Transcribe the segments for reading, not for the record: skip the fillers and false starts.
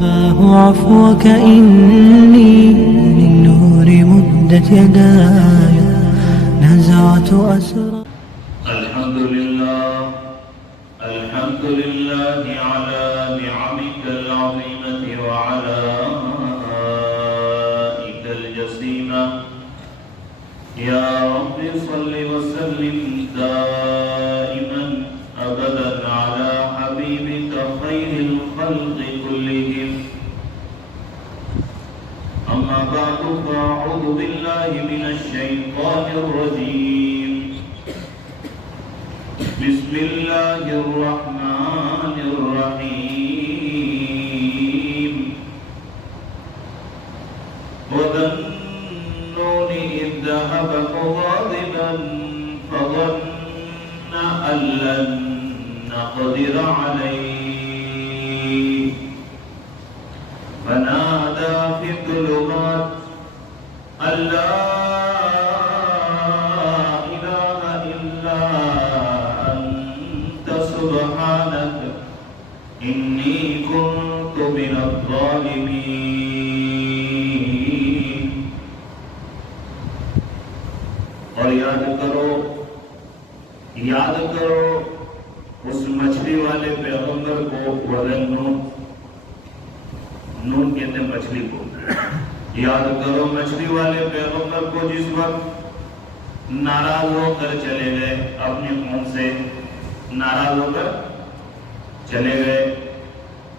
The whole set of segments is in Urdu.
رباه عفوك إني للنور مدت يداي نزعت أسرى. الحمد لله على نعمك العظيمة وعلى آلائك الجسيمة. يا رب صل وسلم دائما أبدا على حبيبك خير الخلق كلهم. أما بعد فأعوذ بالله من الشيطان الرجيم. بسم الله الرحمن الرحيم. وذا النون إذ ذهب مغاضبا فظن أن لن نقدر عليه فنادى في الظلمات أن لا إله إلا أنت سبحانك إني كنت من الظالمين. اور یاد کرو اس مچھلی والے پیغمبر کو. نون کہتے ہیں مچھلی کو. یاد کرو مچھلی والے پیغمبر کو جس وقت ناراض ہو کر چلے گئے، اپنی قوم سے ناراض ہو کر چلے گئے.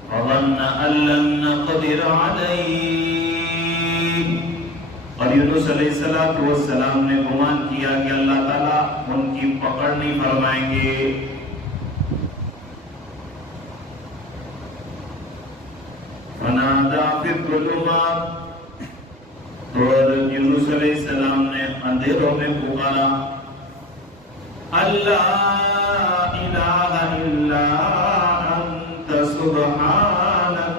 فظن أن لن نقدر عليه. اور یونس علیہ السلام نے گمان کیا کہ اللہ تعالیٰ ان کی پکڑ نہیں فرمائیں گے. فنادى في الظلمات. اور یونس علیہ السلام نے اندھیروں میں پکارا، اللہ الہ الا انت سبحانک،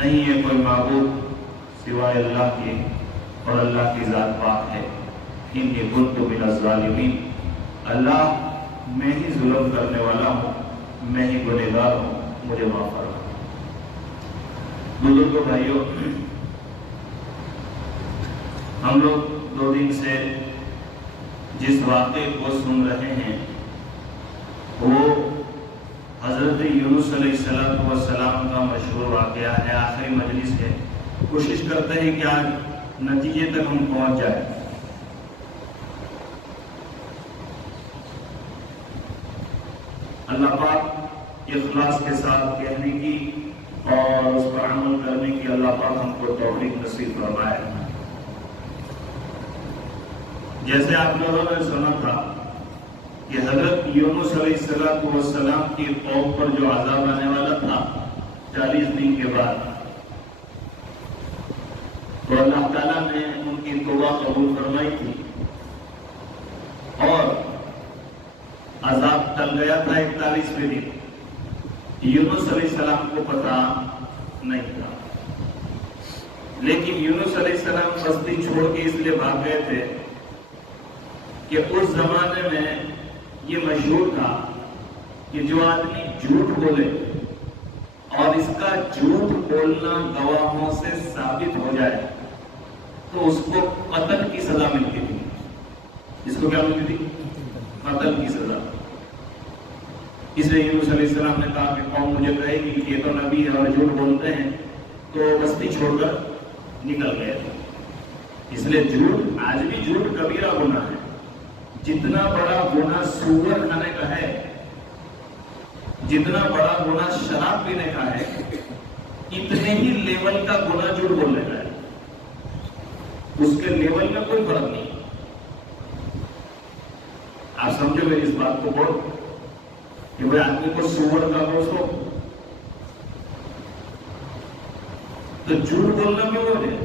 نہیں ہے کوئی معبود سوائے اللہ کے اور اللہ کی ذات پاک ہے. انی کنت من الظالمین، اللہ میں ہی ظلم کرنے والا ہوں، میں ہی گنہگار ہوں، مجھے معاف فرما. بزرگوں بھائیوں، ہم لوگ 2 دن سے جس واقعے کو سن رہے ہیں وہ حضرت یونس علیہ السلام کا مشہور واقعہ ہے. آخری مجلس ہے، کوشش کرتے ہیں کہ آج نتیجے تک ہم پہنچ جائیں. اللہ پاک اخلاص کے ساتھ کہنے کی اور اس پر عمل کرنے کی اللہ پاک ہم کو توفیق نصیب فرمائے. جیسے آپ لوگوں نے سنا تھا کہ حضرت یونس علیہ السلام کی قوم پر جو عذاب آنے والا تھا 40 دن کے بعد، تو اللہ تعالیٰ نے ان کی توبہ قبول فرمائی تھی اور عذاب ٹل گیا تھا 41ویں دن. یونس علیہ السلام کو پتہ نہیں تھا، لیکن یونس علیہ السلام بستی چھوڑ کے اس لیے بھاگ گئے تھے کہ اس زمانے میں یہ مشہور تھا کہ جو آدمی جھوٹ بولے اور اس کا جھوٹ بولنا گواہوں سے ثابت ہو جائے تو اس کو قتل کی سزا ملتی تھی. اس کو کیا ملتی تھی؟ قتل کی سزا. اس لیے یونس علیہ السلام نے کہا کہ قوم مجھے کہے گی کہ یہ تو نبی ہے اور جھوٹ بولتے ہیں، تو بستی چھوڑ کر نکل گئے. اس لیے جھوٹ، آج بھی جھوٹ کبیرہ گناہ ہے. جتنا بڑا گناہ سور کھانے کا ہے، جتنا بڑا گناہ شراب پینے کا ہے، اتنے ہی لیول کا گناہ جھوٹ بولنے کا ہے. اس کے لیول میں کوئی فرق نہیں. آپ سمجھو گے اس بات کو بہت کہ بھائی آدمی کو سور کا گوشت ہو تو جھوٹ بولنا کیوں ہو جائے.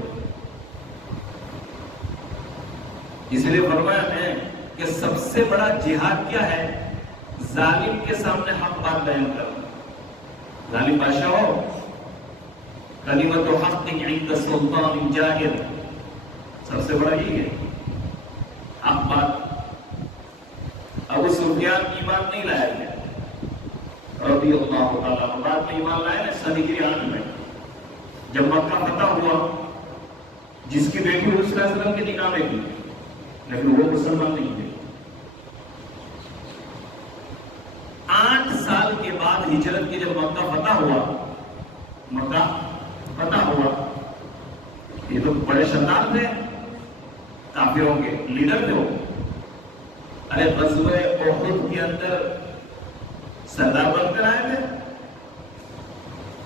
اس لیے فرمایا ہے کہ سب سے بڑا جہاد کیا ہے؟ ظالم کے سامنے حق بات بیان کرنا. ظالم بادشاہ ہو، کلمۃ حق عند سلطان جاہر، سب سے بڑا یہی ہے حق بات. ابو سفیان ایمان نہیں لایا گیا رضی اللہ تعالیٰ، بعد میں ایمان لائے نا صدیقی آن میں. جب مکہ فتح ہوا، جس کی بیٹی حضور صلی اللہ علیہ وسلم کے نکاح میں کی، لیکن وہ مسلمان نہیں تھے۔ 8 سال کے بعد ہجرت کے جب مکہ فتح ہوا، یہ تو بڑے شیطان تھے، کافروں کے لیڈر تھے وہ۔ ارے غزوہ احد کے اندر سردار بن کر آئے تھے،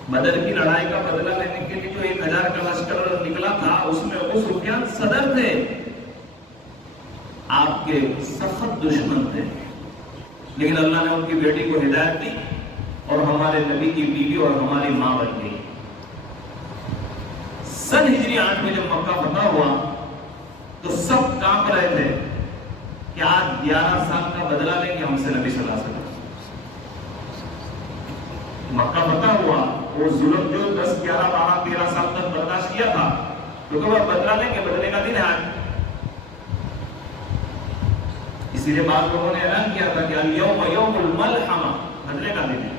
بدر کی لڑائی کا بدلہ لینے کے لیے جو 1000 کا لشکر نکلا تھا، اس میں ابو سفیان صدر تھے، آپ کے سخت دشمن تھے، لیکن اللہ نے ان کی بیٹی کو ہدایت دی اور ہمارے نبی کی بیوی اور ہماری ماں بن گئی۔ سن ہجری 8 میں جب مکہ فتح ہوا تو سب کانپ رہے تھے کہ آج 11 سال کا بدلہ لیں گے ہم سے نبی صلی اللہ علیہ وسلم۔ مکہ فتح ہوا، وہ ظلم جو 10 11 12 13 سال تک برداشت کیا تھا، تو وہ بدلہ لیں گے، بدلے کا دن ہے آج۔ اسی لیے بعض لوگوں نے اعلان کیا تھا کہ الیوم یوم الملحمہ، بدلے کا دن ہے۔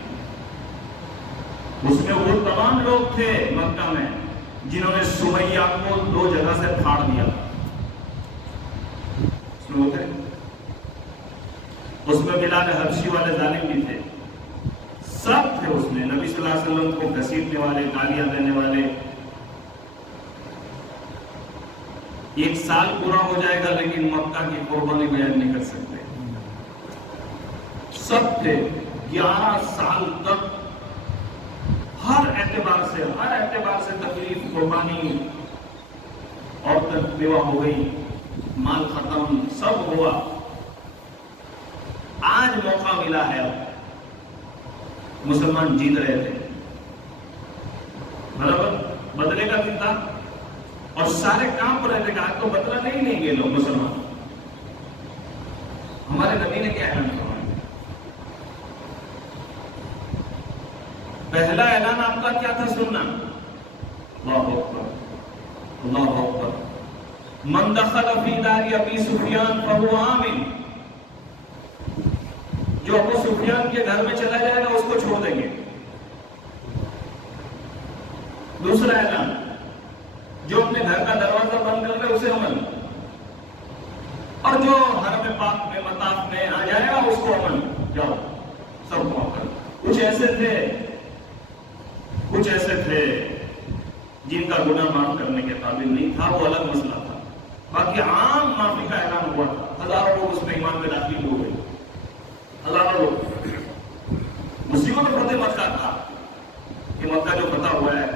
اس میں وہ تمام لوگ تھے مکہ میں جنہوں نے سمیہ کو 2 جگہ سے پھاڑ دیا، اس میں بلال حبشی والے ظالم بھی تھے، سب تھے اس میں، نبی صلی اللہ علیہ وسلم کو گھسیٹنے والے، گالیاں دینے والے۔ 1 سال پورا ہو جائے گا لیکن مکہ کی قربانی بیان نہیں کر سکتے، سب تھے 11 سال تک، ہر اعتبار سے تکلیف، قربانی، عورتیں بیوہ ہو گئی، مال ختم، سب ہوا۔ آج موقع ملا ہے، اب مسلمان جیت رہے تھے، برابر بدلے کا دن تھا اور سارے کام پر رہے تھے کہ آج تو بدلہ نہیں لیں گے لوگ مسلمان۔ ہمارے نبی نے کیا اعلان کیا؟ پہلا اعلان آپ کا کیا تھا سننا؟ اللہ اکبر، اللہ اکبر، من دخل فی دار ابی سفیان فہو آمن، جو ابو سفیان کے گھر میں چلا جائے گا اس کو چھوڑ دیں گے۔ دوسرا اعلان، جو اپنے گھر کا دروازہ بند کر لے اسے امن، اور جو حرم پاک میں مطاف میں آ جائے گا اس کو امن، جاؤ سب کو امن۔ کچھ ایسے تھے جن کا گناہ معاف کرنے کے قابل نہیں تھا، وہ الگ مسئلہ تھا، باقی عام معافی کا اعلان ہوا تھا، ہزاروں لوگ اس میں ایمان میں داخل ہو گئے، ہزاروں لوگ۔ مصیبت فتح مکہ تھا کہ مکہ جو فتح ہوا ہے،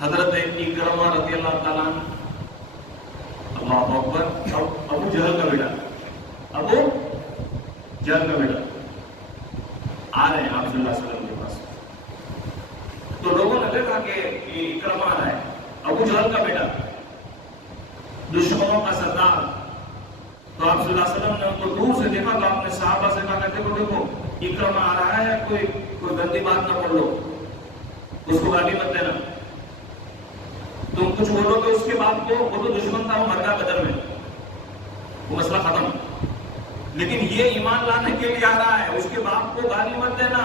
حضرت اکرمہ رضی اللہ تعالیٰ، اللہ اکبر، ابو جہل کا بیٹا، ابو جہل کا بیٹا آ رہے ہیں آپ صلی اللہ علیہ وسلم کے پاس، تو لوگوں نے دیکھا کہ اکرمہ آ رہا ہے، ابو جہل کا بیٹا، دشمنوں کا سردار۔ تو آپ صلی اللہ علیہ وسلم نے ان کو دور سے دیکھا تو آپ نے صحابہ سے کہا کہ دیکھو اکرمہ آ رہا ہے، کوئی گندی بات نہ بولو، اس کو گالی مت دینا، تم کچھ بولو تو اس کے بعد کو، وہ تو دشمن تھا، وہ مر گیا بدر میں، وہ مسئلہ ختم، لیکن یہ ایمان لانے کے لیے آ رہا ہے، اس کے باپ کو گالی مت دینا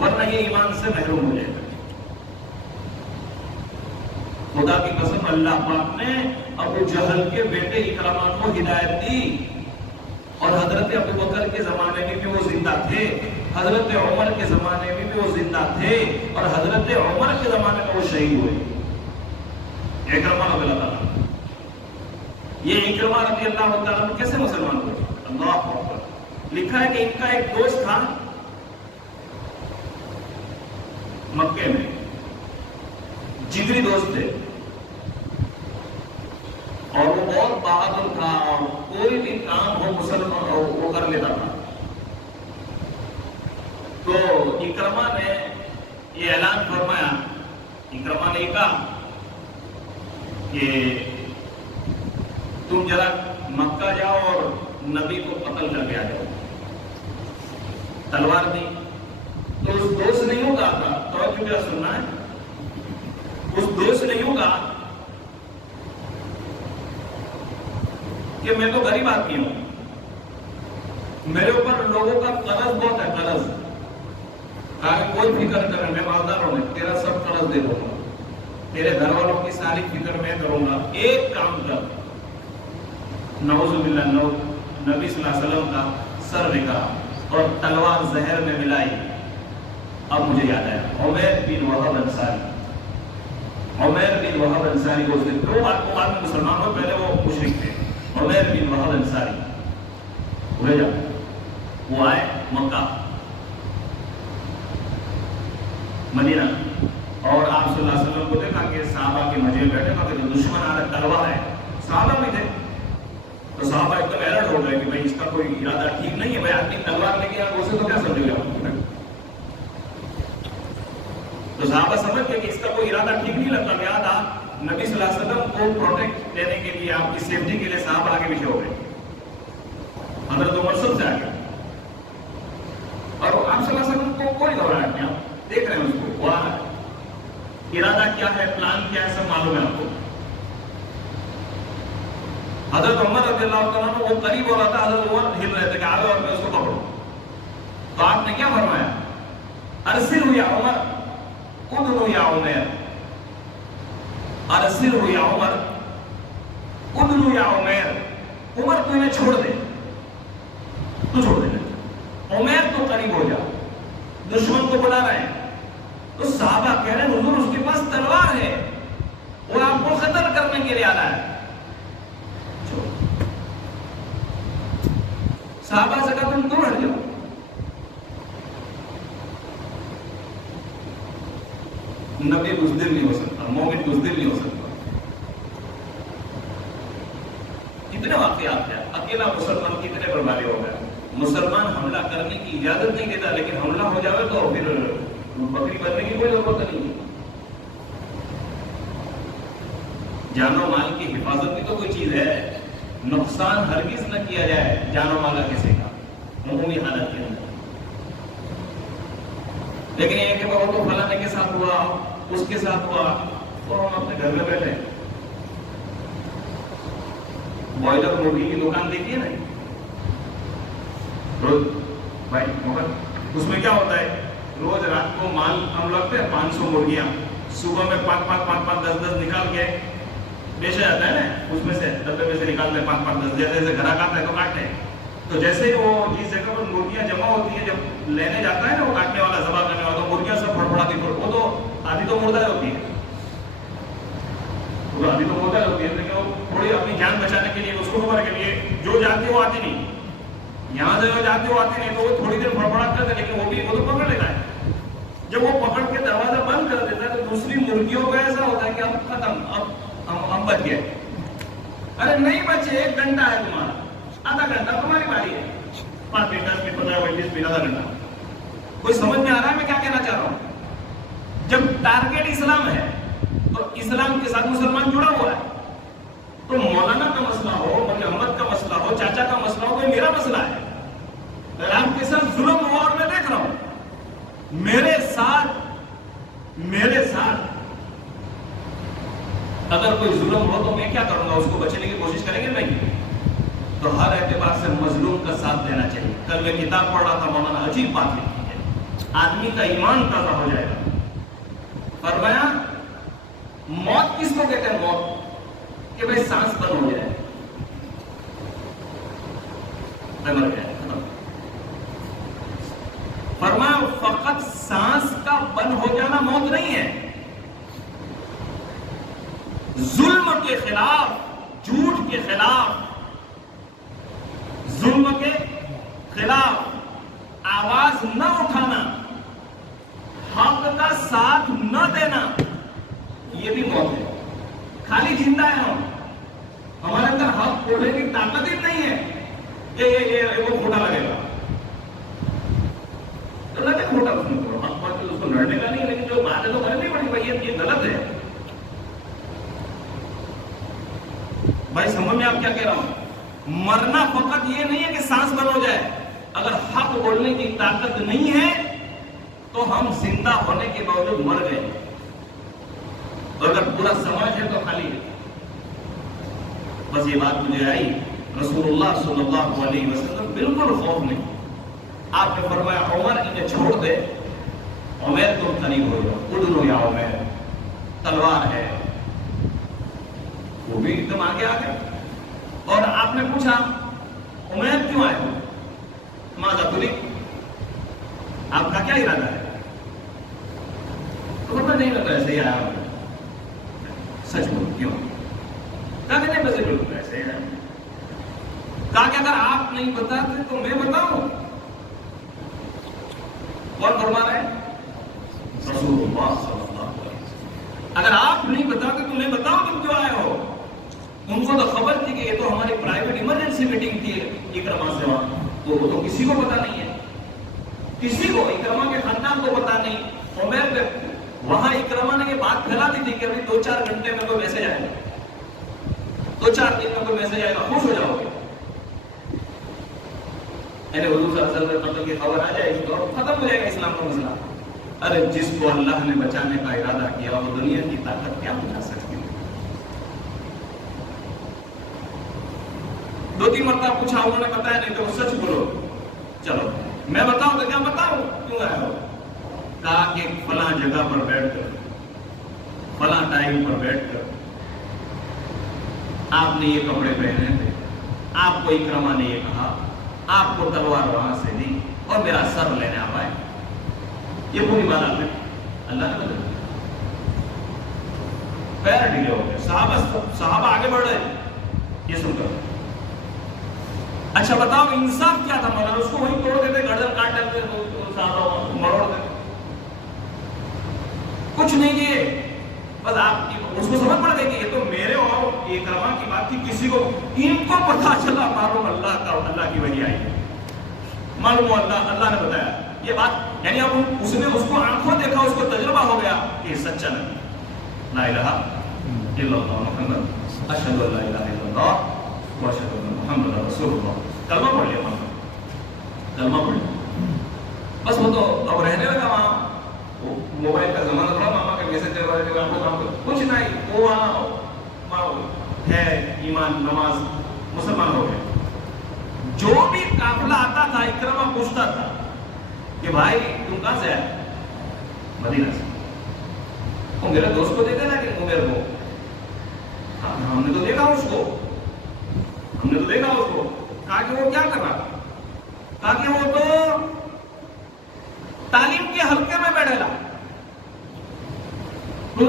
ورنہ یہ ایمان سے محروم ہو جائے گا۔ خدا کی قسم اللہ پاک نے ابو جہل کے بیٹے اکرمہ کو ہدایت دی، اور حضرت ابو بکر کے زمانے میں بھی وہ زندہ تھے، حضرت عمر کے زمانے میں بھی وہ زندہ تھے، اور حضرت عمر کے زمانے میں وہ شہید ہوئے۔ اکرمہ رضی اللہ تعالیٰ، یہ اکرمہ رضی اللہ تعالیٰ کیسے مسلمان ہوئے؟ اللہ اکبر۔ لکھا ہے کہ ان کا ایک دوست تھا مکے میں، جگری دوست تھے، اور وہ بہت بہادر تھا، اور کوئی بھی کام وہ مسلمان وہ کر لیتا تھا۔ تو اکرمہ نے یہ اعلان فرمایا، اکرمہ نے کہا کہ تم ذرا مکہ جاؤ اور نبی کو قتل کر کے آ جاؤ، تلوار دی۔ تو اس دوست نے یوں کہا تھا، توجہ کیا سننا ہے، اس دوست نے یوں کہا کہ میں تو غریب آدمی ہوں، میرے اوپر لوگوں کا قرض بہت ہے، کہا کہ کوئی فکر کرے، میں مالدار ہوں، تیرا سب قرض دے دوں گا، تیرے گھر والوں کی ساری فکر میں کروں گا، ایک کام کر۔ نعوذ باللہ، نبی صلی اللہ علیہ وسلم کا سر نکلا اور تلوار زہر میں ملائی۔ اب مجھے یاد آیا، عمیر بن وہب انصاری، عمیر بن وہب انصاری کو اس نے دو بات کو بعد میں مسلمان ہو، پہلے وہ مشرک تھے۔ عمیر بن وہب انصاری بھیجا، وہ آئے مکہ مدینہ، اور آپ صلی اللہ علیہ وسلم کو دیکھا کہ صحابہ کے مجمع بیٹھے، کہ جو دشمن آ رہا تلوار ہے، صحابہ بھی تھے، تو صحابہ ایک دم الرٹ ہو گئے کہ بھائی اس کا کوئی ارادہ ٹھیک نہیں ہے، بھائی آدمی تلوار لے کے آپ اسے تو کیا سمجھے گا؟ تو صحابہ سمجھ گئے کہ اس کا کوئی ارادہ ٹھیک نہیں لگتا، لہٰذا نبی صلی اللہ علیہ وسلم کو پروٹیکٹ دینے کے لیے، آپ کی سیفٹی کے لیے صحابہ آگے پیچھے ہو گئے، حضرت عمر سب سے آگے، اور آپ صلی اللہ علیہ وسلم کو کوئی گھبراہٹ نہیں، آپ دیکھ رہے ہیں اس کو، وہ ارادہ کیا ہے، پلان کیا ہے، سب معلوم ہے آپ کو۔ حضرت عمر رضی اللہ تعالیٰ عنہ وہ قریب ہو رہا تھا، حضرت عمر ہل رہے تھے کہ آگے اور میں اس کو پکڑوں، تو آپ نے کیا فرمایا؟ ارسلہ یا عمر، ادنو یا عمیر، ارسلہ یا عمر، ادنو یا عمیر، عمر تو انہیں چھوڑ دے، تو چھوڑ دے، عمیر تو قریب ہو جا، دشمن کو بلا رہے ہیں۔ تو صحابہ کہہ رہے ہیں حضور اس کے پاس تلوار ہے، وہ آپ کو قتل کرنے کے لیے آ رہا ہے۔ صحابہ سے کہا تم دور ہٹ جاؤ۔ نبی بزدل نہیں ہو سکتا، مومن بزدل نہیں ہو سکتا۔ کتنے واقعات ہیں، اکیلا مسلمان کتنے بربادی ہو گیا۔ مسلمان حملہ کرنے کی اجازت نہیں دیتا، لیکن حملہ ہو جائے تو پھر بکری بننے کی کوئی ضرورت نہیں۔ جان و مال کی حفاظت بھی تو کوئی چیز ہے، نقصان ہرگز نہ کیا جائے جان و مال کسی کا عمومی حالت کے اندر۔ لیکن یہ کہ وہ تو فلانے کے ساتھ ہوا، اس کے ساتھ ہوا، تو ہم اپنے گھر میں بیٹھے۔ بوائلر مرغی کی دکان دیکھیے نا روز بھائی، اس میں کیا ہوتا ہے، روز رات کو مال ہم رکھتے ہیں 500 مرغیاں، صبح میں 5 10 نکال کے بیچا جاتا ہے نا، اس میں سے ڈبے میں سے نکالتے ہیں 5 10، جیسے گھر آتا ہے تو کاٹتے ہیں۔ تو جیسے وہ جس جگہ پر مرغیاں جمع ہوتی ہے، جب لینے جاتا ہے نا وہ کاٹنے والا، ذبح کرنے والا، تو مرغیاں سب پھڑپڑاتی، وہ تو آدھی تو مردہ ہوتی ہے، وہ آدھی تو مردہ ہوتی ہے، لیکن وہ تھوڑی اپنی جان بچانے کے لیے، اس کو خبر کے لیے جو جاتی ہے وہ آتی نہیں، یہاں سے جو جاتی ہے وہ آتی نہیں، تو وہ تھوڑی دیر پھڑپڑاتے ہیں، لیکن وہ تو پکڑ لیتا ہے۔ جب وہ پکڑ کے دروازہ بند کر دیتا ہے تو دوسری مرغیوں کو ایسا ہوتا ہے کہ اب ختم، اب ہم بچ گئے۔ ارے نہیں بچے، 1 گھنٹہ ہے تمہارا، آدھا گھنٹہ تمہاری باری ہے، 5 منٹ 10 منٹ 15 منٹ 20 منٹ آدھا گھنٹہ۔ کوئی سمجھ میں آ رہا ہے میں کیا کہنا چاہ رہا ہوں؟ جب ٹارگیٹ اسلام ہے تو اسلام کے ساتھ مسلمان جڑا ہوا ہے، تو مولانا کا مسئلہ ہو، مولوی احمد کا مسئلہ ہو، چاچا کا مسئلہ ہو، میرا مسئلہ ہے۔ اگر آپ کے ساتھ ظلم ہوا اور میں دیکھ رہا ہوں، میرے ساتھ اگر کوئی ظلم ہو تو میں کیا کروں گا؟ اس کو بچنے کی کوشش کریں گے نہیں؟ تو ہر اعتبار سے مظلوم کا ساتھ دینا چاہیے۔ کل میں کتاب پڑھ رہا تھا، مولانا عجیب بات لکھی ہے، آدمی کا ایمان تازہ ہو جائے گا۔ فرمایا موت کس کو کہتے ہیں؟ موت کہ بھائی سانس بند ہو جائے، میں مر گیا، ختم۔ فرمایا فقط سانس کا بند ہو جانا موت نہیں ہے، ظلم کے خلاف، جھوٹ کے خلاف، ظلم کے خلاف آواز نہ اٹھانا، حق کا ساتھ نہ دینا، یہ بھی موت ہے۔ خالی زندہ ہے ہمارے اندر حق بولنے کی طاقت ہی نہیں ہے، یہ وہ کھوٹا لگے گا تو لگے کھوٹا، اس میں تو حق بات اس کو لڑنے کا نہیں، لیکن جو بات ہے تو کرنی پڑی بھائی، یہ غلط ہے۔ بھائی سمجھ میں آپ کیا کہہ رہا ہوں؟ مرنا فقط یہ نہیں ہے کہ سانس بند ہو جائے، اگر حق بولنے کی طاقت نہیں ہے تو ہم زندہ ہونے کے باوجود مر گئے، اور اگر پورا سماج ہے تو خالی ہے۔ بس یہ بات مجھے آئی، رسول اللہ صلی اللہ علیہ وسلم بالکل خوف نہیں۔ آپ نے فرمایا عمر انہیں چھوڑ دے، عمیر تم قریب ہو جاؤ، ادھر یا عمیر، تلوار ہے. وہ بھی ایک دم آگے آ گئے. اور آپ نے پوچھا عمیر کیوں آئے ہو؟ ماذا تريد؟ آپ کا کیا ارادہ ہے؟ تو پتہ نہیں لگتا ایسے ہی آیا ہوں. سچ بول کیوں؟ کہا کہ نہیں بس بالکل ایسے ہی آیا. کہا کہ اگر آپ نہیں بتاتے تو میں بتاؤں. کون فرما رہے ہیں؟ رسول اللہ صلی اللہ علیہ وسلم. اگر آپ نہیں بتاتے تو میں بتاؤں تم کیوں آئے ہو. ان کو تو خبر تھی کہ یہ تو ہماری پرائیویٹ ایمرجنسی میٹنگ تھی اکرما سے وہاں. وہ تو کسی کو پتا نہیں ہے، کسی کو، اکرما کے خاندان کو پتا نہیں. عمیر پہ وہاں اکرما نے یہ بات پھیلا دی تھی کہ ابھی 2-4 گھنٹے میں کوئی میسج آئے گا، 2-4 دن میں کوئی میسج آئے گا، خوش ہو جاؤ گے. حضور صلی اللہ علیہ وسلم قتل کی خبر آ جائے گی تو ختم ہو جائے گا اسلام کا مسئلہ. ارے جس کو اللہ نے بچانے کا ارادہ کیا وہ دنیا کی طاقت کیا بچا سکتی ہے. 2-3 مرتبہ پوچھا، انہوں نے بتایا نہیں تو سچ بولو. چلو میں بتاؤں تو کیا بتاؤں، کیوں آئے ہو؟ کہا کہ فلاں جگہ پر بیٹھ کر، فلاں ٹائم پر بیٹھ کر آپ نے یہ کپڑے پہنے تھے، آپ کو اکرما نے یہ کہا، آپ کو تلوار وہاں سے دی اور میرا سر لینے آپ آئے. یہ پوری بات آپ نے اللہ نے بدل دی. پیر ڈھیلے ہو گئے. صحابہ آگے بڑھ رہے یہ سن کر. اچھا بتاؤ انصاف کیا تھا مولانا؟ اس کو وہی توڑ دیتے، گردن کاٹ دیتے، صحابہ مروڑ دیتے. کچھ نہیں کیے. بس آپ اس کو سمجھ پڑ گئی کہ یہ تو میرے اور اکرما کی بات تھی. کسی کو ان کو پتا چلا معلوم اللہ کا، اللہ کی وحی آئی ہے. معلوم اللہ نے بتایا یہ بات. یعنی اب اس نے اس کو آنکھوں دیکھا، اس کو تجربہ ہو گیا کہ یہ سچا نہیں. لا الہ الا اللہ محمد اشہد ان لا الہ الا اللہ واشہد ان محمد رسول اللہ. کلمہ پڑھ لیا ماما، کلمہ پڑھ لیا. بس وہ تو اب رہنے لگا وہاں. موبائل کا زمانہ تھا، ماما کے میسج کچھ نہیں. وہ وہاں ہے ایمان نماز، مسلمان ہو گئے. جو بھی قافلہ آتا تھا اکرما پوچھتا تھا کہ بھائی تم کہاں سے آئے؟ مدینہ سے. وہ میرے دوست کو دیکھا نا کہ عمر کو، ہم نے تو دیکھا اس کو، ہم نے تو دیکھا اس کو. کہا کہ وہ کیا کر رہا؟ کہا کہ وہ تو تعلیم کے حلقے میں بیٹھے تھا، کی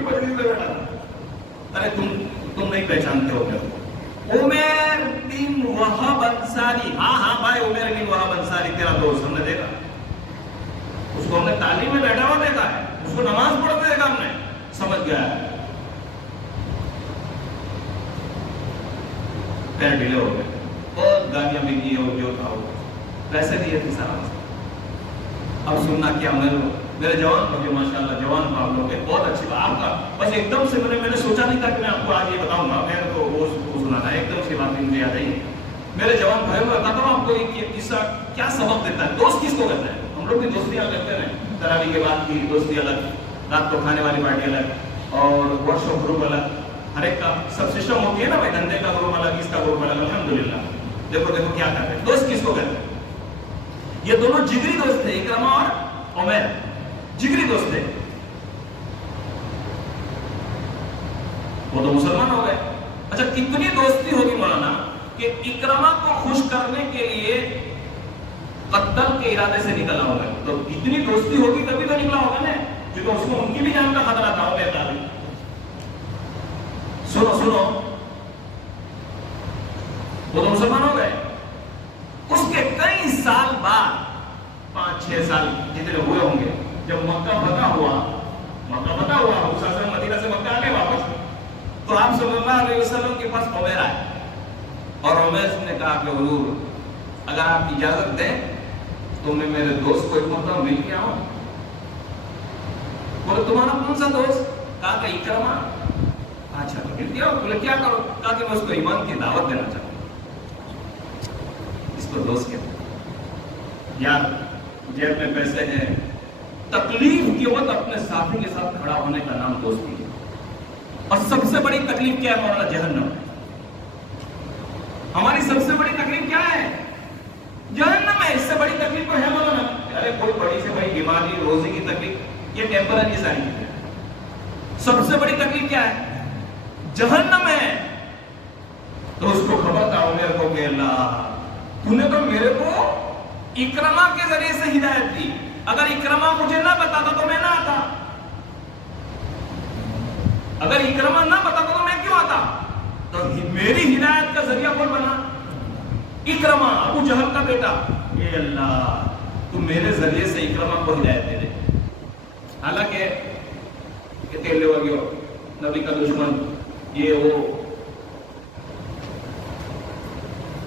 پٹری پہ بیٹھا تھا. ارے تم نہیں پہچانتے ہو میرے کو. عمیر بن وہب انصاری. ہاں بھائی عمیر بن وہب انصاری تیرا دوست، ہم نے دیکھا. اس کو ہم نے تعلیم میں بیٹھا ہوا دیکھا ہے، اس کو نماز پڑھتے دیکھا ہم نے. سمجھ گیا ہے. پیر ڈھیلے ہو گئے، بہت گالیاں بھی دی اور جو تھا وہ ویسے بھی یہ تھی سارا مسئلہ. اب سننا کیا، میرے جوان لوگ ماشاءاللہ جوان آپ لوگ بہت اچھی بات. آپ کا بس ایک دم سے میں نے سوچا نہیں تھا کہ میں آپ کو آج یہ بتاؤں گا. میں نے تو وہ سنا تھا، ایک دم سے بات مجھے یاد آئی. میرے جوان بھائی میں بتاتا ہوں آپ کو ایک قصہ کیا سبق دیتا ہے. دوست کس کو کہتا ہے؟ ہم لوگ بھی دوستیاں کرتے ہیں. تراویح کے بعد کی دوستی الگ، رات کو کھانے والی پارٹی الگ، اور واٹس ایپ گروپ الگ. ہر ایک کا سب سسٹم ہوتی ہے نا بھائی. دھندے کا گروپ الگ، اس کا گروپ الگ. الحمدللہ دیکھو کیا کرتے ہیں. دوست کس کو کہتے ہیں؟ یہ دونوں جگری دوست تھے، اکرما اور عمیر جگری دوست تھے. وہ تو مسلمان ہو گئے. اچھا کتنی دوستی ہوگی مولانا کہ اکرما کو خوش کرنے کے لیے قتل کے ارادے سے نکلا ہوگا. تو اتنی دوستی ہوگی تبھی تو نکلا ہوگا نا، کیونکہ اس کو ان کی بھی جان کا خطرہ تھا. سنو وہ تو مسلمان ہو گئے. اس کے کئی سال بعد، 5-6 سال جتنے ہوئے ہوں گے، جب مکہ فتح ہوا مدینہ سے مکہ آ گئے واپس، تو آپ صلی اللہ علیہ وسلم کے پاس عمیر آئے. اور عمیر نے کہا کہ حضور اگر آپ اجازت دیں تو میں میرے دوست کو ایک مرتبہ مل کے آؤں. بولے تمہارا کون سا دوست؟ کہا کہ اکرما. اچھا تو مل کے آؤ. بولے کیا کرو؟ کہا کہ میں اس کو ایمان کی دعوت دینا چاہتا ہوں. اس کو دوست کہتے ہیں. یار جیب میں پیسے ہیں، تکلیف کے وقت اپنے ساتھی کے ساتھ کھڑا ہونے کا نام دوستی ہے. اور سب سے بڑی تکلیف کیا ہے مولانا؟ جہنم. ہماری سب سے بڑی تکلیف کیا ہے؟ جہنم ہے. اس سے بڑی تکلیف کو ہے مولانا؟ ارے کوئی بڑی سے بڑی بیماری بیماری, روزی کی تکلیف, یہ ٹیمپرری ساری چیزیں. سب سے بڑی تکلیف کیا ہے؟ جہنم ہے. تو اس کو خبر تھا عمر کو کہ اللہ تو نے تو میرے کو اکرما کے ذریعے سے ہدایت دی, اگر اکرما مجھے نہ بتاتا تو میں نہ آتا, اگر اکرما نہ بتاتا تو میں کیوں آتا؟ تو میری ہدایت کا ذریعہ کون بنا؟ اکرما, ابو جہل کا بیٹا. اے اللہ تو میرے ذریعے سے اکرما کو ہدایت دے دے. حالانکہ تیلے وغیرہ نبی کا دشمن یہ وہ,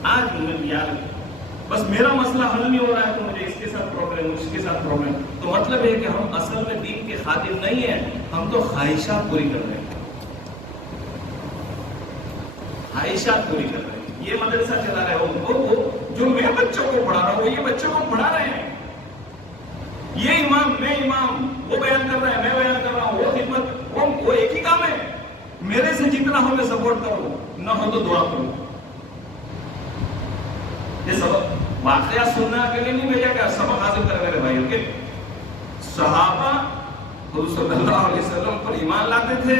آج یار بس میرا مسئلہ حل نہیں ہو رہا ہے تو مجھے اس کے ساتھ پرابلم, اس کے ساتھ پرابلم. تو مطلب ہے کہ ہم اصل میں دین کے خادم نہیں ہیں, ہم تو خواہشات پوری کر رہے ہیں, خواہشات پوری کر رہے ہیں. یہ مدرسہ چلا رہے ہو, وہ جو میں بچوں کو پڑھا رہا ہوں وہ یہ بچوں کو پڑھا رہے ہیں. یہ امام, میں امام, وہ بیان کر رہا ہے, میں بیان کر رہا ہوں, وہ خدمت, وہ ایک ہی کام ہے. میرے سے جتنا ہو میں سپورٹ کروں, نہ ہو تو دعا کروں. یہ سبق واقعہ سننا کے لیے نہیں بھیجا گیا, سبق حاصل کر میرے بھائیوں کے. صحابہ حضور صلی اللہ علیہ وسلم پر ایمان لاتے تھے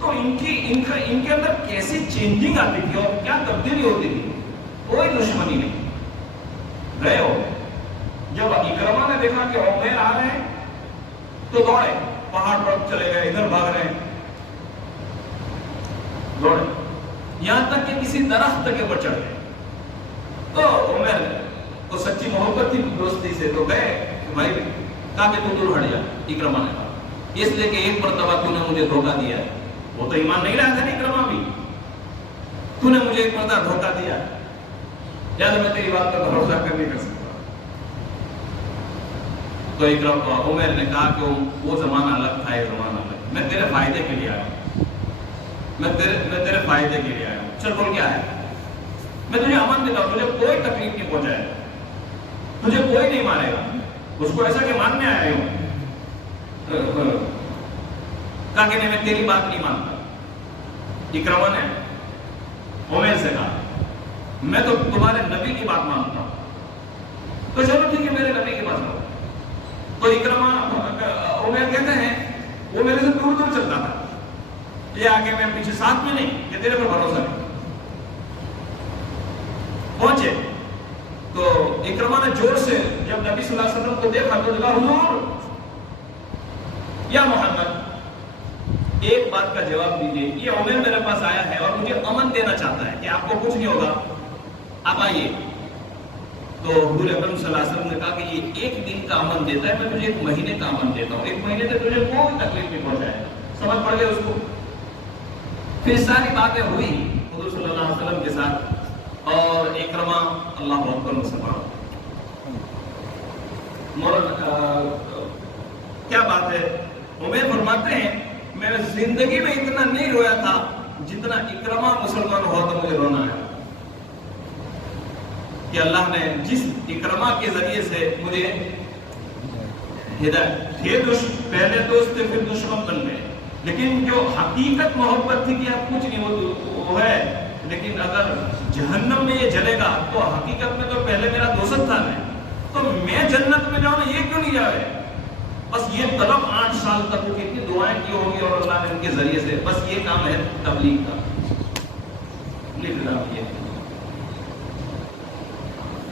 تو ان کے اندر کیسی چینجنگ آتی تھی اور کیا تبدیلی ہوتی تھی. کوئی دشمنی نہیں. گئے ہو, جب اکرما نے دیکھا کہ عمیر آ رہے ہیں تو دوڑے, پہاڑ پر چلے گئے, ادھر بھاگ رہے ہیں, دوڑے, یہاں تک کہ کسی درخت کے اوپر چڑھ گئے. تو عمر کو سچی محبت تھی دوستی سے, تو گئے بھائی کہا کہ تو دور ہٹ جا. اکرما نے کہا اس لیے کہ ایک مرتبہ تو نے مجھے دھوکہ دیا ہے. وہ تو ایمان نہیں لایا تھا نا اکرما بھی, تو نے مجھے ایک مرتبہ دھوکہ دیا, یا میں تیری بات پر بھروسہ کر نہیں کر سکتا. تو اکرما عمر نے کہا کہ وہ زمانہ الگ تھا, یہ زمانہ الگ, میں تیرے فائدے کے لیے آیا ہوں, میں تیرے فائدے کے لیے آیا ہوں. چل بول کیا ہے؟ میں تجھے امن دیتا ہوں, تجھے کوئی تکلیف نہیں پہنچائے گا, تجھے کوئی نہیں مارے گا. اس کو ایسا کہ ماننے آیا ہوں, کہا کہ نہیں میں تیری بات نہیں مانتا. اکرما نے عمر سے کہا میں تو تمہارے نبی کی بات مانتا ہوں. تو چلو ٹھیک ہے میرے نبی کی بات مانو. تو اکرما عمر کہتے ہیں وہ میرے سے دور دور چلتا تھا, یہ آگے میں پیچھے, ساتھ میں نہیں, کہ تیرے پر بھروسہ نہیں. پہنچے تو اکرما نے زور سے جب نبی صلی اللہ علیہ وسلم کو دیکھا تو کہا حضور یا محمد ایک بات کا جواب دیجیے, یہ عمر میرے پاس آیا ہے اور مجھے امن دینا چاہتا ہے کہ آپ کو کچھ نہیں ہوگا, آپ آئیے. تو حضور اکرم صلی اللہ علیہ وسلم نے کہا کہ یہ ایک دن کا امن دیتا ہے, میں تجھے ایک مہینے کا امن دیتا ہوں, ایک مہینے سے تجھے کوئی تکلیف نہیں پہنچائے. سمجھ پڑ گئے اس کو. پھر ساری باتیں ہوئی حضور صلی اللہ علیہ وسلم کے ساتھ, اور اکرما اللہ اکبر مسلمان. کیا بات ہے, عمر فرماتے ہیں میں نے زندگی میں اتنا نہیں رویا تھا جتنا اکرما مسلمان ہوا تو مجھے رونا ہے. کہ اللہ نے جس اکرما کے ذریعے سے مجھے ہدایت, یہ پہلے دوست تھے پھر دشمن بن گئے, لیکن جو حقیقت محبت تھی کہ اب کچھ نہیں وہ ہے, لیکن اگر جہنم میں یہ جلے گا تو حقیقت میں تو پہلے میرا دوست تھا نا, تو میں جنت میں جاؤں, یہ کیوں نہیں جائے؟ بس یہ طلب 8 سال تک وہ کتنی دعائیں کی ہوگی اور اللہ نے ان کے ذریعے سے, بس یہ کام ہے تبلیغ کا.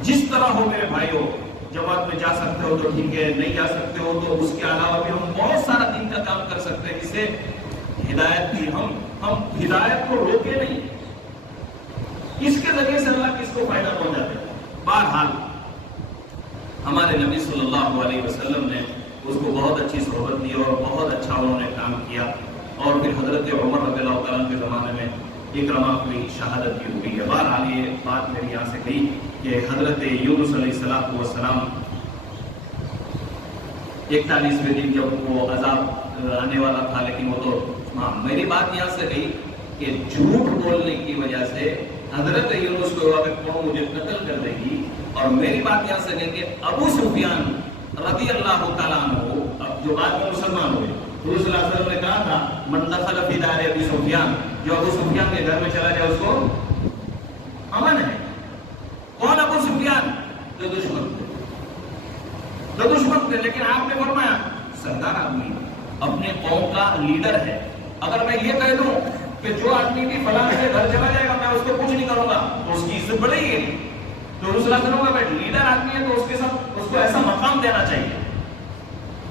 جس طرح ہو میرے بھائیوں, جماعت میں جا سکتے ہو تو ٹھیک ہے, نہیں جا سکتے ہو تو اس کے علاوہ بھی ہم بہت سارا دین کا کام کر سکتے ہیں. اسے ہدایت کی, ہم ہدایت کو روکے نہیں, اس کے ذریعے سے اللہ کس کو فائدہ پہنچاتے ہیں. بہرحال ہمارے نبی صلی اللہ علیہ وسلم نے اس کو بہت اچھی صحبت دی اور بہت اچھا انہوں نے کام کیا. اور پھر حضرت عمر رضی اللہ تعالیٰ کے زمانے میں اکرما کی شہادت بھی ہوئی ہے. بہرحال یہ بات میری یہاں سے کہی کہ حضرت یونس علیہ السلام 41ویں دن جب وہ عذاب آنے والا تھا, لیکن وہ تو میری بات یہاں سے کہی کہ جھوٹ بولنے کی وجہ سے حضرت یونس کو ہوا کہ قوم مجھے قتل کر دے گی. اور میری بات یہاں سے نہیں کہ ابو سفیان رضی اللہ تعالیٰ عنہ, اب جو بعد میں مسلمان ہوئے, حضور صلی اللہ علیہ وسلم نے کہا تھا من دخل فی دار ابی سفیان, جو ابو سفیان کے گھر میں چلا جائے اس کو امن ہے. کون ابو سفیان؟ جو دشمن تھے, ہے، لیکن آپ نے فرمایا سردار آدمی اپنے قوم کا لیڈر ہے. اگر میں یہ کہہ دوں کہ جو آدمی بھی فلاں سے گھر چلا جائے گا میں اس کو کچھ نہیں کروں گا تو اس کی عزت بڑھے گی. تو رسول اللہ صلی اللہ علیہ وسلم لیڈر آدمی ہے تو اس کے ساتھ اس کو ایسا مقام دینا چاہیے.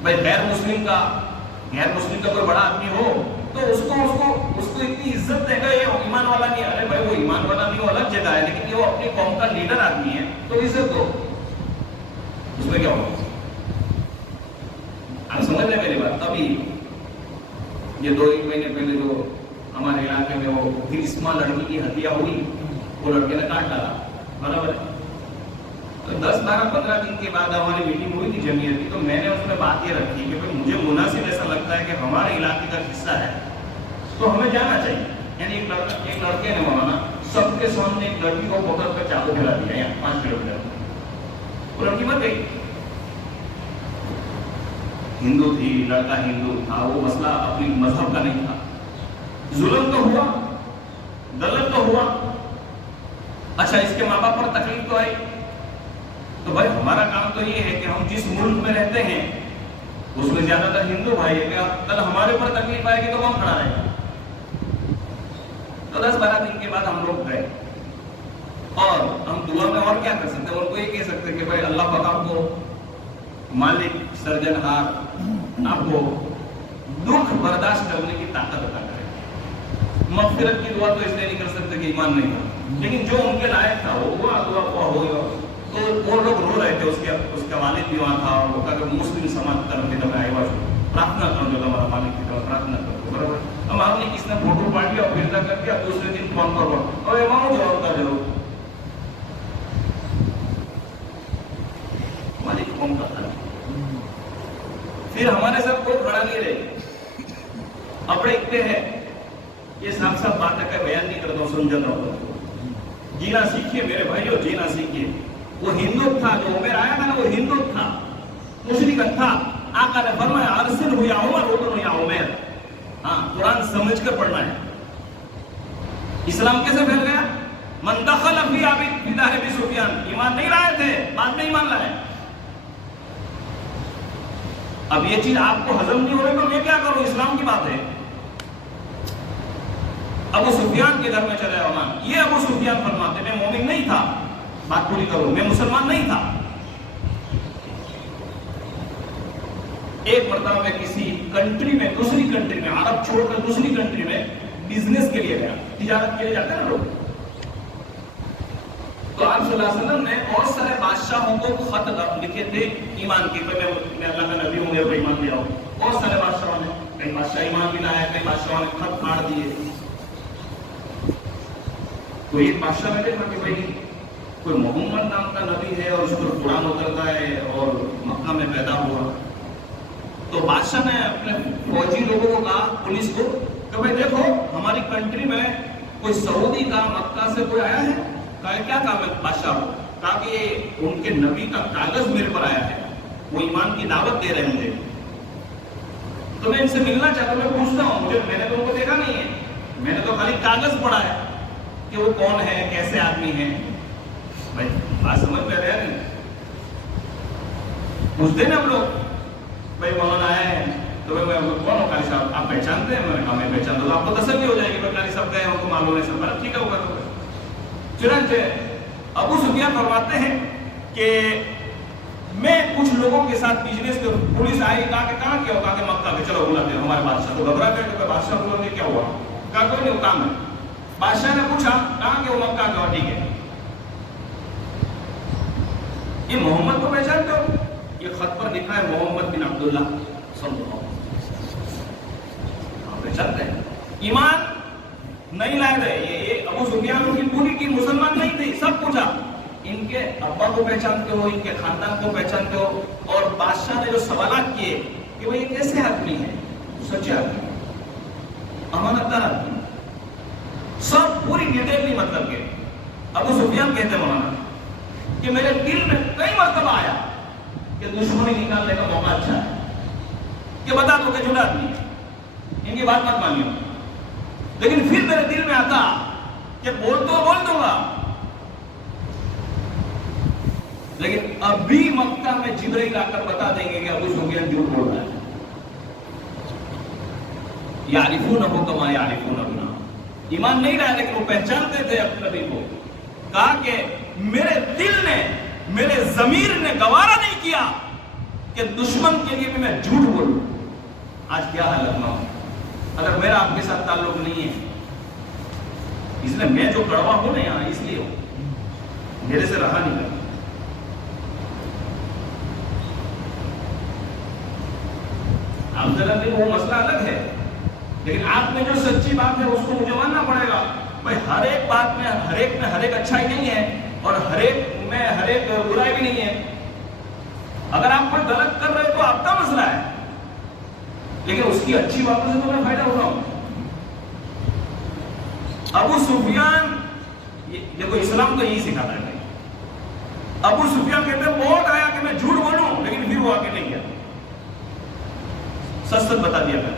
بھائی غیر مسلم کا کوئی بڑا آدمی ہو تو اس کو اتنی عزت دے گا. یہ ایمان والا نہیں ہے، ارے بھائی وہ ایمان والا نہیں، وہ الگ جگہ ہے، لیکن یہ وہ اپنی قوم کا لیڈر آدمی ہے تو عزت دو. اس میں کیا ہوگا؟ آپ سمجھ رہے میری بات؟ ابھی یہ 2-1 مہینے پہلے جو ہمارے علاقے میں وہ کرسما لڑکی کی ہتیا ہوئی، وہ لڑکے نے کاٹ ڈالا، برابر ہے. تو 10-12-15 دن کے بعد ہماری میٹنگ ہوئی تھی جمعیت کی، تو میں نے اس میں بات یہ رکھی کہ مجھے مناسب ایسا لگتا ہے کہ ہمارے علاقے کا حصہ ہے تو ہمیں جانا چاہیے. یعنی ایک لڑکے نے مولانا سب کے سامنے ایک لڑکی کو پکڑ کر چاقو کھلا دیا یہاں 5 کلومیٹر. وہ لڑکی مر گئی. ہندو تھی، لڑکا ہندو تھا، وہ مسئلہ اپنی مذہب کا نہیں تھا. ظلم تو ہوا، غلط تو ہوا. اچھا اس کے ماں باپ پر تکلیف تو آئی. تو بھائی ہمارا کام تو یہ ہے کہ ہم جس ملک میں رہتے ہیں اس میں زیادہ تر ہندو بھائی ہے، کیا کل ہمارے پر تکلیف آئے گی تو کون کھڑا رہے گا؟ تو 10-12 دن کے بعد ہم لوگ گئے اور ہم دعا میں اور کیا کر سکتے ہیں؟ ان کو یہ کہہ سکتے کہ بھائی اللہ پاک آپ کو مالک سرجن ہار آپ کو دکھ برداشت کرنے کی طاقت عطا کرے. مغفرت کی دعا تو اس لیے نہیں کر سکتے کہ ایمان نہیں تھا، لیکن جو ان کے لائق تھا وہ ہوا، دعا ہوا. تو وہ لوگ رو رہے تھے. اس کا والد بھی وہاں تھا اور وہ کہا کہ مسلم سماج طرف کی طرف آئے ہوا پرارتھنا کرو جو ہمارا مالک کی طرف پرارتھنا کرو. برابر. اب آپ نے کس نے فوٹو پاٹ لیا اور پھر کر دیا، دوسرے دن فون پر اور امام جواب کا ضرور مالک قوم کا تھا. پھر ہمارے ساتھ کوئی کھڑا نہیں رہے. اپنے اکتے ہیں یہ صاف بات ہے کہ بیان نہیں کرتا ہوں، سمجھا رہا. جینا سیکھیے میرے بھائیو، جینا سیکھیے. وہ ہندو تھا جو عمر آیا تھا نا، وہ ہندو تھا، مشرک تھا. آقا نے فرمایا ارسل ہو یا عمر ہو یا عمر. ہاں قرآن سمجھ کر پڑھنا ہے. اسلام کیسے پھیل گیا؟ من دخل فی دار ابی سفیان. ایمان نہیں لائے تھے، بعد میں ایمان لائے. اب یہ چیز آپ کو ہضم نہیں ہو رہی تو میں کیا کروں؟ اسلام کی بات ہے. ابو سفیان کے گھر میں چلے ایمان. یہ ابو سفیان فرماتے میں مومن نہیں تھا، بات پوری کرو، میں مسلمان نہیں تھا. ایک مرتبہ میں کسی کنٹری میں، دوسری کنٹری میں، عرب چھوڑ کر دوسری کنٹری میں بزنس کے لیے گیا. تجارت کے لیے جاتے ہیں نا لوگ. تو آپ صلی اللہ علیہ وسلم نے بہت سارے بادشاہوں کو خط لکھے تھے ایمان کے. میں اللہ کا نبی ہوں، میرے کو ایمان دیا ہوں. بہت سارے بادشاہوں نے، کئی بادشاہ ایمان بھی لایا، کئی بادشاہوں نے خط پھاڑ دیے. تو ایک بادشاہ میں دیکھا کہ بھائی کوئی محمد نام کا نبی ہے اور اس پر قرآن اترتا ہے اور مکہ میں پیدا ہوا. تو بادشاہ نے اپنے فوجی لوگوں کو کہا، پولیس کو، کہ بھائی دیکھو ہماری کنٹری میں کوئی سعودی کا مکہ سے کوئی آیا ہے. کہا کیا کام ہے بادشاہ؟ کہا کہ ان کے نبی کا کاغذ میرے پر آیا ہے، وہ ایمان کی دعوت دے رہے مجھے، تو میں ان سے ملنا چاہتا ہوں. میں پوچھتا ہوں، میں نے تو ان کو دیکھا نہیں ہے، میں نے تو خالی کاغذ پڑھا ہے کہ وہ کون ہے، کیسے آدمی ہے. بھائی بات سمجھ پہ رہے نہیں؟ پوچھتے نا ہم لوگ، بھائی مولانا آئے ہیں تو میں کون ہوں؟ قاری صاحب آپ پہچانتے ہیں؟ میں نے کہا میں پہچانتا ہوں. آپ کو تسلی ہو جائے گی قاری صاحب گئے ہوں تو معلوم ہے سب. بڑا ٹھیک ہے ہوگا. تو چنانچہ ابو سفیان فرماتے ہیں کہ میں کچھ لوگوں کے ساتھ بزنس کے، پولیس آئی، کہا کہ کہاں کیا ہو؟ کہا کہ مکہ میں. چلو بلاتے ہیں ہمارے بادشاہ. تو گھبرا گئے کہ بادشاہ بولو گے کیا ہوا؟ کہا کوئی نہیں کام ہے. بادشاہ نے پوچھا کہاں کہ وہ مکہ کا. ٹھیک ہے. یہ محمد کو پہچانتے ہو؟ یہ خط پر لکھا ہے محمد بن عبداللہ صلی اللہ علیہ وسلم. پہچانتے ہیں؟ ایمان نہیں لائے تھے. یہ ابو سفیان کی پوری ٹیم مسلمان نہیں تھی. سب پوچھا ان کے ابا کو پہچانتے ہو، ان کے خاندان کو پہچانتے ہو؟ اور بادشاہ نے جو سوالات کیے کہ وہ یہ کیسے آدمی ہے، سچے آدمی، امانت دار آدمی، سب پوری ڈیٹیل نہیں. مطلب کہ ابو سفیان کہتے مولانا کہ میرے دل میں کئی مرتبہ آیا کہ دشمنی نکالنے کا موقع اچھا ہے، کہ بتا دو کہ جھوٹا آدمی ہے، ان کی بات مت مانیو. لیکن پھر میرے دل میں آتا کہ بول تو بول دوں گا، لیکن ابھی مکہ میں جبرائیل آ کر بتا دیں گے کہ ابو سفیان جھوٹ بول رہا ہے. یعرفونہ کما یعرفون ابناءہم. ایمان نہیں رہا لیکن وہ پہچانتے تھے اپنے نبی کو. کہا کہ میرے دل نے، میرے ضمیر نے گوارا نہیں کیا کہ دشمن کے لیے بھی میں جھوٹ بولوں. آج کیا حالت نہ ہو اگر میرا آپ کے ساتھ تعلق نہیں ہے، اس لیے میں جو کڑوا ہوں نا یہاں اس لیے ہوں، میرے سے رہا نہیں کرتا. اب ذرا بھی وہ مسئلہ الگ ہے، لیکن آپ میں جو سچی بات ہے اس کو مجھے ماننا پڑے گا. بھائی ہر ایک بات میں ہر ایک اچھائی نہیں ہے اور ہر ایک برائی بھی نہیں ہے. اگر آپ کوئی غلط کر رہے تو آپ کا مسئلہ ہے، لیکن اس کی اچھی باتوں سے تو میں فائدہ ہو رہا ہوں. ابو سفیان، دیکھو اسلام تو یہی سکھاتا ہے. ابو سفیان کہتے ہیں بہت آیا کہ میں جھوٹ بولوں، لیکن پھر وہ آگے نہیں گیا، سچ بتا دیا میں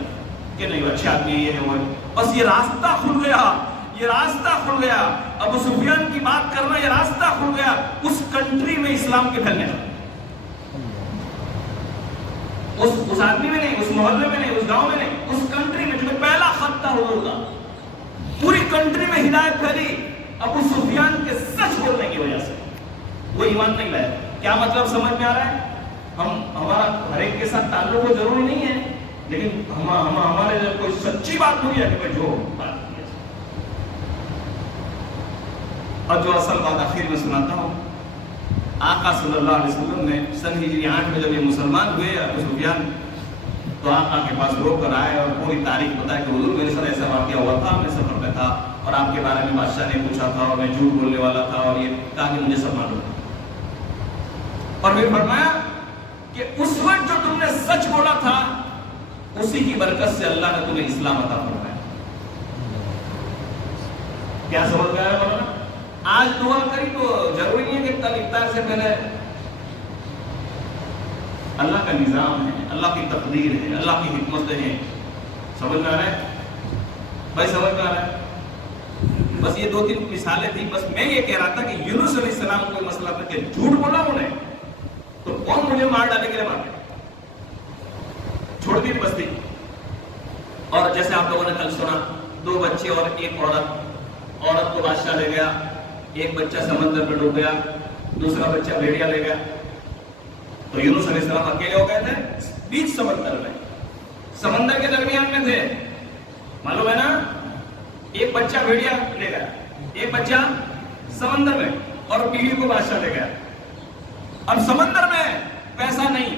کہ نہیں اچھے آدمی یہ ہے وہ ہے. بس یہ راستہ کھل گیا، یہ راستہ کھل گیا. ابو سفیان کی بات کرنا یہ راستہ کھل گیا اس کنٹری میں اسلام کے پھیلنے کا. اس آدمی میں نہیں، اس محلے میں نہیں، اس گاؤں میں نہیں، اس کنٹری میں جو پہلا خط تھا حضور کا. پوری کنٹری میں ہدایت پھیلی ابو سفیان کے سچ بولنے کی وجہ سے. وہ ایمان نہیں لایا. کیا مطلب سمجھ میں آ رہا ہے؟ ہمارا ہر ایک کے ساتھ تعلق وہ ضروری نہیں ہے، لیکن ہمارے جب کوئی سچی بات ہوئی ہے کہ جو بات کی ہے. اور جو اصل بات آخر میں سناتا ہوں، آقا صلی اللہ علیہ وسلم نے سن ہجری 8 میں جب یہ مسلمان ہوئے ابو سفیان، تو آقا کے پاس روک کر آئے اور پوری تاریخ بتایا کہ حضور میرے ساتھ ایسا واقعہ ہوا تھا، میں سفر میں تھا اور آپ کے بارے میں بادشاہ نے پوچھا تھا اور میں جھوٹ بولنے والا تھا اور یہ کہا کہ مجھے سب معلوم. اور پھر فرمایا کہ اس وقت جو تم نے سچ بولا تھا اسی کی برکت سے اللہ نے تمہیں اسلام عطا فرمایا. کیا سمجھ میں آیا مولانا؟ آج دعا کری تو ضروری نہیں ہے کہ کل افطار سے پہلے. اللہ کا نظام ہے، اللہ کی تقدیر ہے، اللہ کی حکمتیں ہیں. سمجھ میں آ رہا ہے بھائی؟ سمجھ میں آ رہا ہے؟ بس یہ 2-3 مثالیں تھیں. بس میں یہ کہہ رہا تھا کہ یونس علیہ السلام کو مسئلہ تھا کہ جھوٹ بولا انہیں تو کون مجھے مار ڈالنے کے لیے مارے، چھوڑ دی بستی. اور جیسے آپ لوگوں نے کل سنا 2 بچے اور ایک عورت کو بادشاہ لے گیا. ایک بچہ سمندر میں ڈوب گیا، دوسرا بچہ بھیڑیا لے گیا. تو یونس علیہ السلام اکیلے ہو گئے تھے بیچ سمندر میں، سمندر کے درمیان میں تھے. معلوم ہے نا؟ ایک بچہ بھیڑیا لے گیا، ایک بچہ سمندر میں، اور بیوی کو بادشاہ لے گیا. اب سمندر میں پیسہ نہیں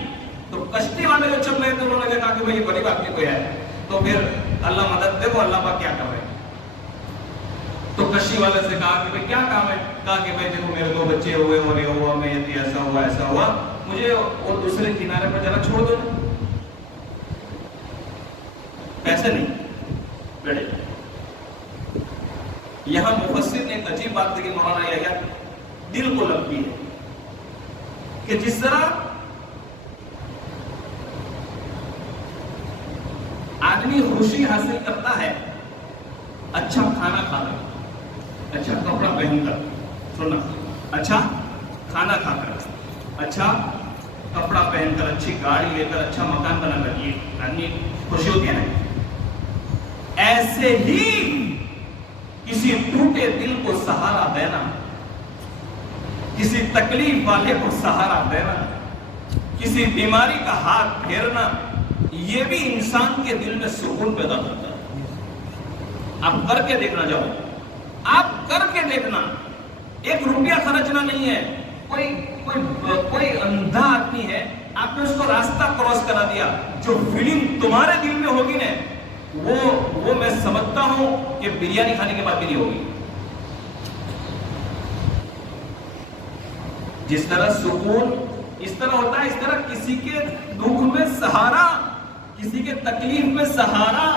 تو کشتی والے جو چل رہے تھے انہوں نے کہا کہ بھائی غریب آدمی کوئی ہے تو پھر اللہ مدد دیکھو اللہ پاک کیا کر رہے ہیں. تو کشتی والے سے کہا کہ بھائی کیا کام ہے؟ کہا کہ بھائی دیکھو میرے 2 بچے ہوئے اور یہ ہوا، میں ایسا ہوا، مجھے وہ دوسرے کنارے پر ذرا چھوڑ دو. پیسے نہیں بیٹھے. یہاں مفسر نے ایک عجیب بات دیکھی مولانا یحییٰ، دل کو لگتی ہے کہ جس طرح آدمی خوشی حاصل کرتا ہے اچھا کھانا کھا کر، اچھا کپڑا پہن کر، سننا، اچھا کھانا کھا کر، اچھا کپڑا پہن کر، اچھی گاڑی لے کر، اچھا مکان بنا کر، یہ آدمی خوشی ہوتی ہے نا. ایسے ہی کسی ٹوٹے دل کو سہارا دینا، کسی تکلیف والے کو سہارا دینا، کسی بیماری کا ہاتھ پھیرنا، یہ بھی انسان کے دل میں سکون پیدا کرتا ہے. آپ کر کے دیکھنا، جاؤ آپ کر کے دیکھنا. 1 روپیہ خرچنا نہیں ہے. کوئی اندھا آدمی ہے، آپ نے اس کو راستہ کراس کرا دیا، جو فیلنگ تمہارے دل میں ہوگی نا وہ میں سمجھتا ہوں کہ بریانی کھانے کے بعد بھی نہیں ہوگی. جس طرح سکون اس طرح ہوتا ہے، اس طرح کسی کے دکھ میں سہارا، کسی کے تکلیف میں سہارا،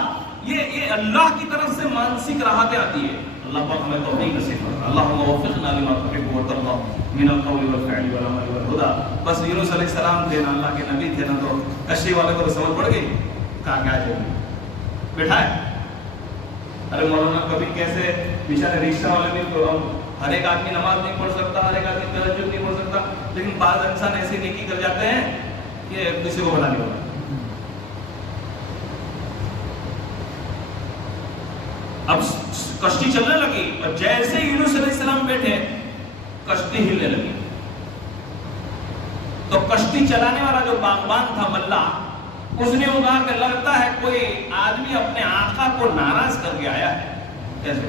یہ اللہ کی طرف سے مانسک راحتیں آتی ہے. اللہ پاک ہمیں توفیق نصیب فرمائے. اللہم وفقنا لما تحب وترضى من القول والفعل والعمل والهدى. بس یونس علیہ السلام تھے نا، اللہ کے نبی تھے نا، تو کشتی والے کو سمجھ پڑ گئی. کہا کیا جائے بیٹھا ہے. ارے مولانا کبھی کیسے بیچارے رکشہ والے نے، ہر ایک آدمی نماز نہیں پڑھ سکتا، ہر ایک آدمی تہجد نہیں پڑھ سکتا. لیکن بعض انسان ایسی نیکی کر جاتے ہیں کہ کسی کو بنا نہیں ہوگا. اب کشتی چلنے لگی اور جیسے یونس علیہ السلام بیٹھے کشتی ہلنے لگی. تو کشتی چلانے والا جو باغبان تھا ملا، اس نے کہا کہ لگتا ہے کوئی آدمی اپنے آقا کو ناراض کر کے آیا ہے. کیسے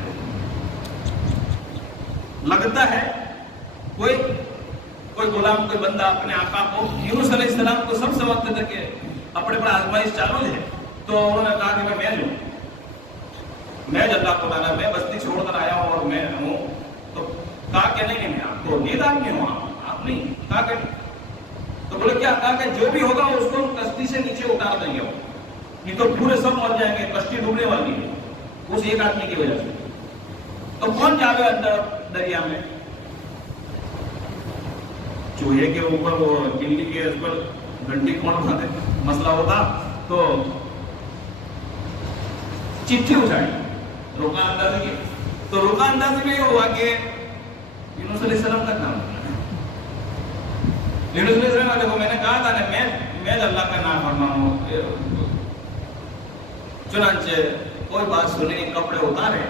لگتا ہے کوئی غلام، کوئی بندہ اپنے آقا کو، یونس علیہ السلام کو سب سمجھتے تھے کہ اپنے پر آزمائش چالو ہے. تو انہوں نے کہا کہ میں لوں، میں اللہ کو لانا، میں بستی چھوڑ کر آیا ہوں اور میں ہوں. تو کہا کہ نہیں میں آپ کو نیند آدمی ہوں، آپ نہیں. کہا کہ تو بولے کیا؟ کہا کہ جو بھی ہوگا اس کو کشتی سے نیچے اتار دیں گے، نہیں تو پورے سب مر جائیں گے، کشتی ڈوبنے والی ہے اس ایک آدمی کی وجہ سے. تو کون جاوے اندر دریا میں؟ چوہے کے اوپر وہ گلی کے اس پر گھنٹی کون اٹھاتے مسئلہ ہوتا. تو چٹھی اٹھائی روکا اندازی کی. تو روکا اندازی میں یہ ہوا کہ یونس علیہ السلام کا نام یونس علیہ السلام. دیکھو میں نے کہا تھا نا میں اللہ کا نام فرما ہوں. چنانچہ کوئی بات سنی نہیں، کپڑے اتارے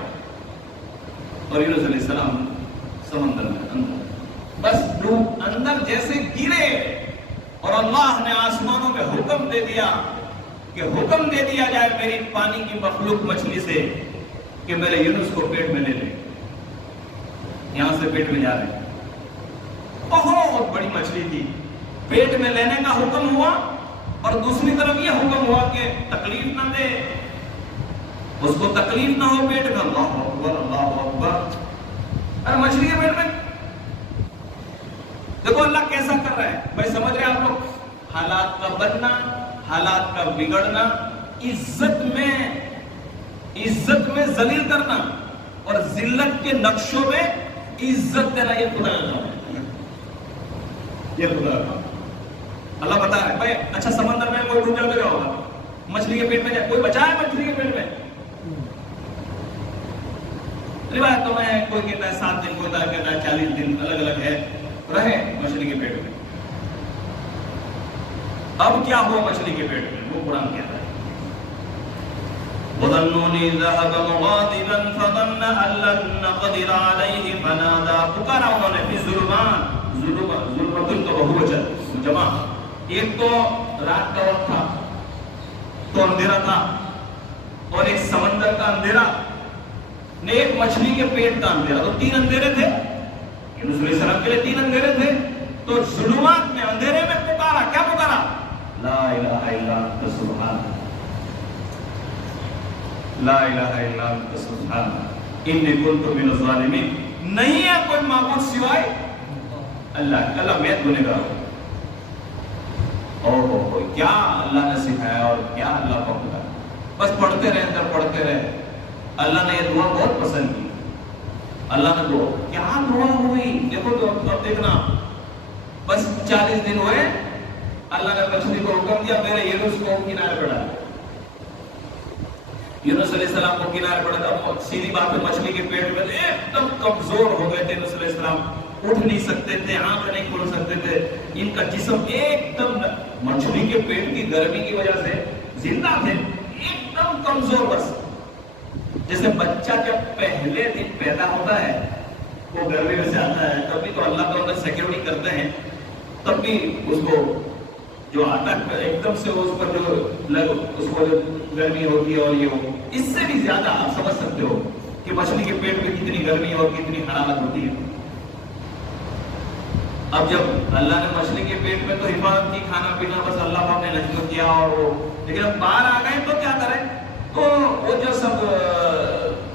اور یونس علیہ السلام سمندر میں اندر بس ڈوب اندر جیسے گرے. اور اللہ نے آسمانوں میں حکم دے دیا کہ حکم دے دیا جائے میری پانی کی مخلوق مچھلی سے کہ میرے یونس کو پیٹ میں لے لے. یہاں سے پیٹ میں جا رہے ہیں، بہت بڑی مچھلی تھی. پیٹ میں لینے کا حکم ہوا اور دوسری طرف یہ حکم ہوا کہ تکلیف نہ دے، اس کو تکلیف نہ ہو پیٹ میں. اللہ اکبر اللہ اکبر. ارے مچھلی کے پیٹ میں دیکھو اللہ کیسا کر رہا ہے. بھائی سمجھ رہے آپ لوگ؟ حالات کا بننا، حالات کا بگڑنا، عزت میں ذلیل کرنا اور ذلت کے نقشوں میں عزت دینا، یہ خدا کا کام ہے. یہ خدا کا کام. اللہ بتا رہا ہے بھائی اچھا سمندر میں کوئی ڈوب جائے تو کیا ہوگا؟ مچھلی کے پیٹ میں جائے، کوئی بچا ہے مچھلی کے پیٹ میں؟ روایت تو میں کوئی کہتا ہے 7 دن، کوئی کہتا ہے 40 دن، الگ الگ ہے رہے مچھلی کے پیٹ میں. اب کیا ہوا مچھلی کے پیٹ میں؟ وہ قرآن کہتا ہے وَظَنُّونِي ذَهَبَ مُغَاضِبًا فَظَنَّ أَن لَّن نَّقْدِرَ عَلَيْهِ فَنَادَىٰ. پکارا انہوں نے فِي الظُّلُمَاتِ، ظلمتن تو بہوچن جمع. ایک تو رات کا وقت تھا تو اندھیرا تھا، اور ایک سمندر کا اندھیرا نے ایک مچھلی کے پیٹ کا اندھیرا. تو 3 اندھیرے تھے یونس علیہ السلام کے لیے، 3 اندھیرے تھے. تو ظلمات میں، اندھیرے میں پکارا. کیا پکارا؟ لا الہ الا انت سبحانک، لا الہ الا انت سبحانک انی کنت من الظالمین. نہیں ہے کوئی معبود سوائے اللہ. اللہ میں گنہگار ہوں. اور کیا اللہ نے سکھایا اور کیا اللہ کو بتایا. بس پڑھتے رہے، اندر پڑھتے رہے. اللہ نے یہ دعا بہت پسند کی. اللہ نے دعا کیا دعا ہوئی دیکھو. تو اب دیکھنا بس 40 دن ہوئے، اللہ نے مچھلی کو حکم دیا میرے یونس کو کنارے پہ ڈال. یونس علیہ السلام کو کنارے پہ ڈالا. سیدھی بات ہے مچھلی کے پیٹ میں ایک دم کمزور ہو گئے تھے یونس علیہ السلام. اٹھ نہیں سکتے تھے، آنکھ نہیں کھول سکتے تھے. ان کا جسم ایک دم مچھلی کے پیٹ کی گرمی کی وجہ سے زندہ تھے، ایک دم کمزور. بس جیسے بچہ جب پہلے دن پیدا ہوتا ہے وہ گرمی میں سے آتا ہے، تب بھی تو اللہ کا اندر سیکیورٹی کرتے ہیں، تب بھی اس کو جو آتا ہے ایک دم سے اس پر جو اس کو جو گرمی ہوتی ہے اور یہ ہو، اس سے بھی زیادہ آپ سمجھ سکتے ہو کہ مچھلی کے پیٹ میں کتنی گرمی اور کتنی حرارت ہوتی ہے. اب جب اللہ نے مچھلی کے پیٹ میں تو حفاظت کی، کھانا پینا بس اللہ پاک نے نصیب کیا اور وہ، لیکن اب باہر آ گئے تو کیا کریں؟ تو وہ جو سب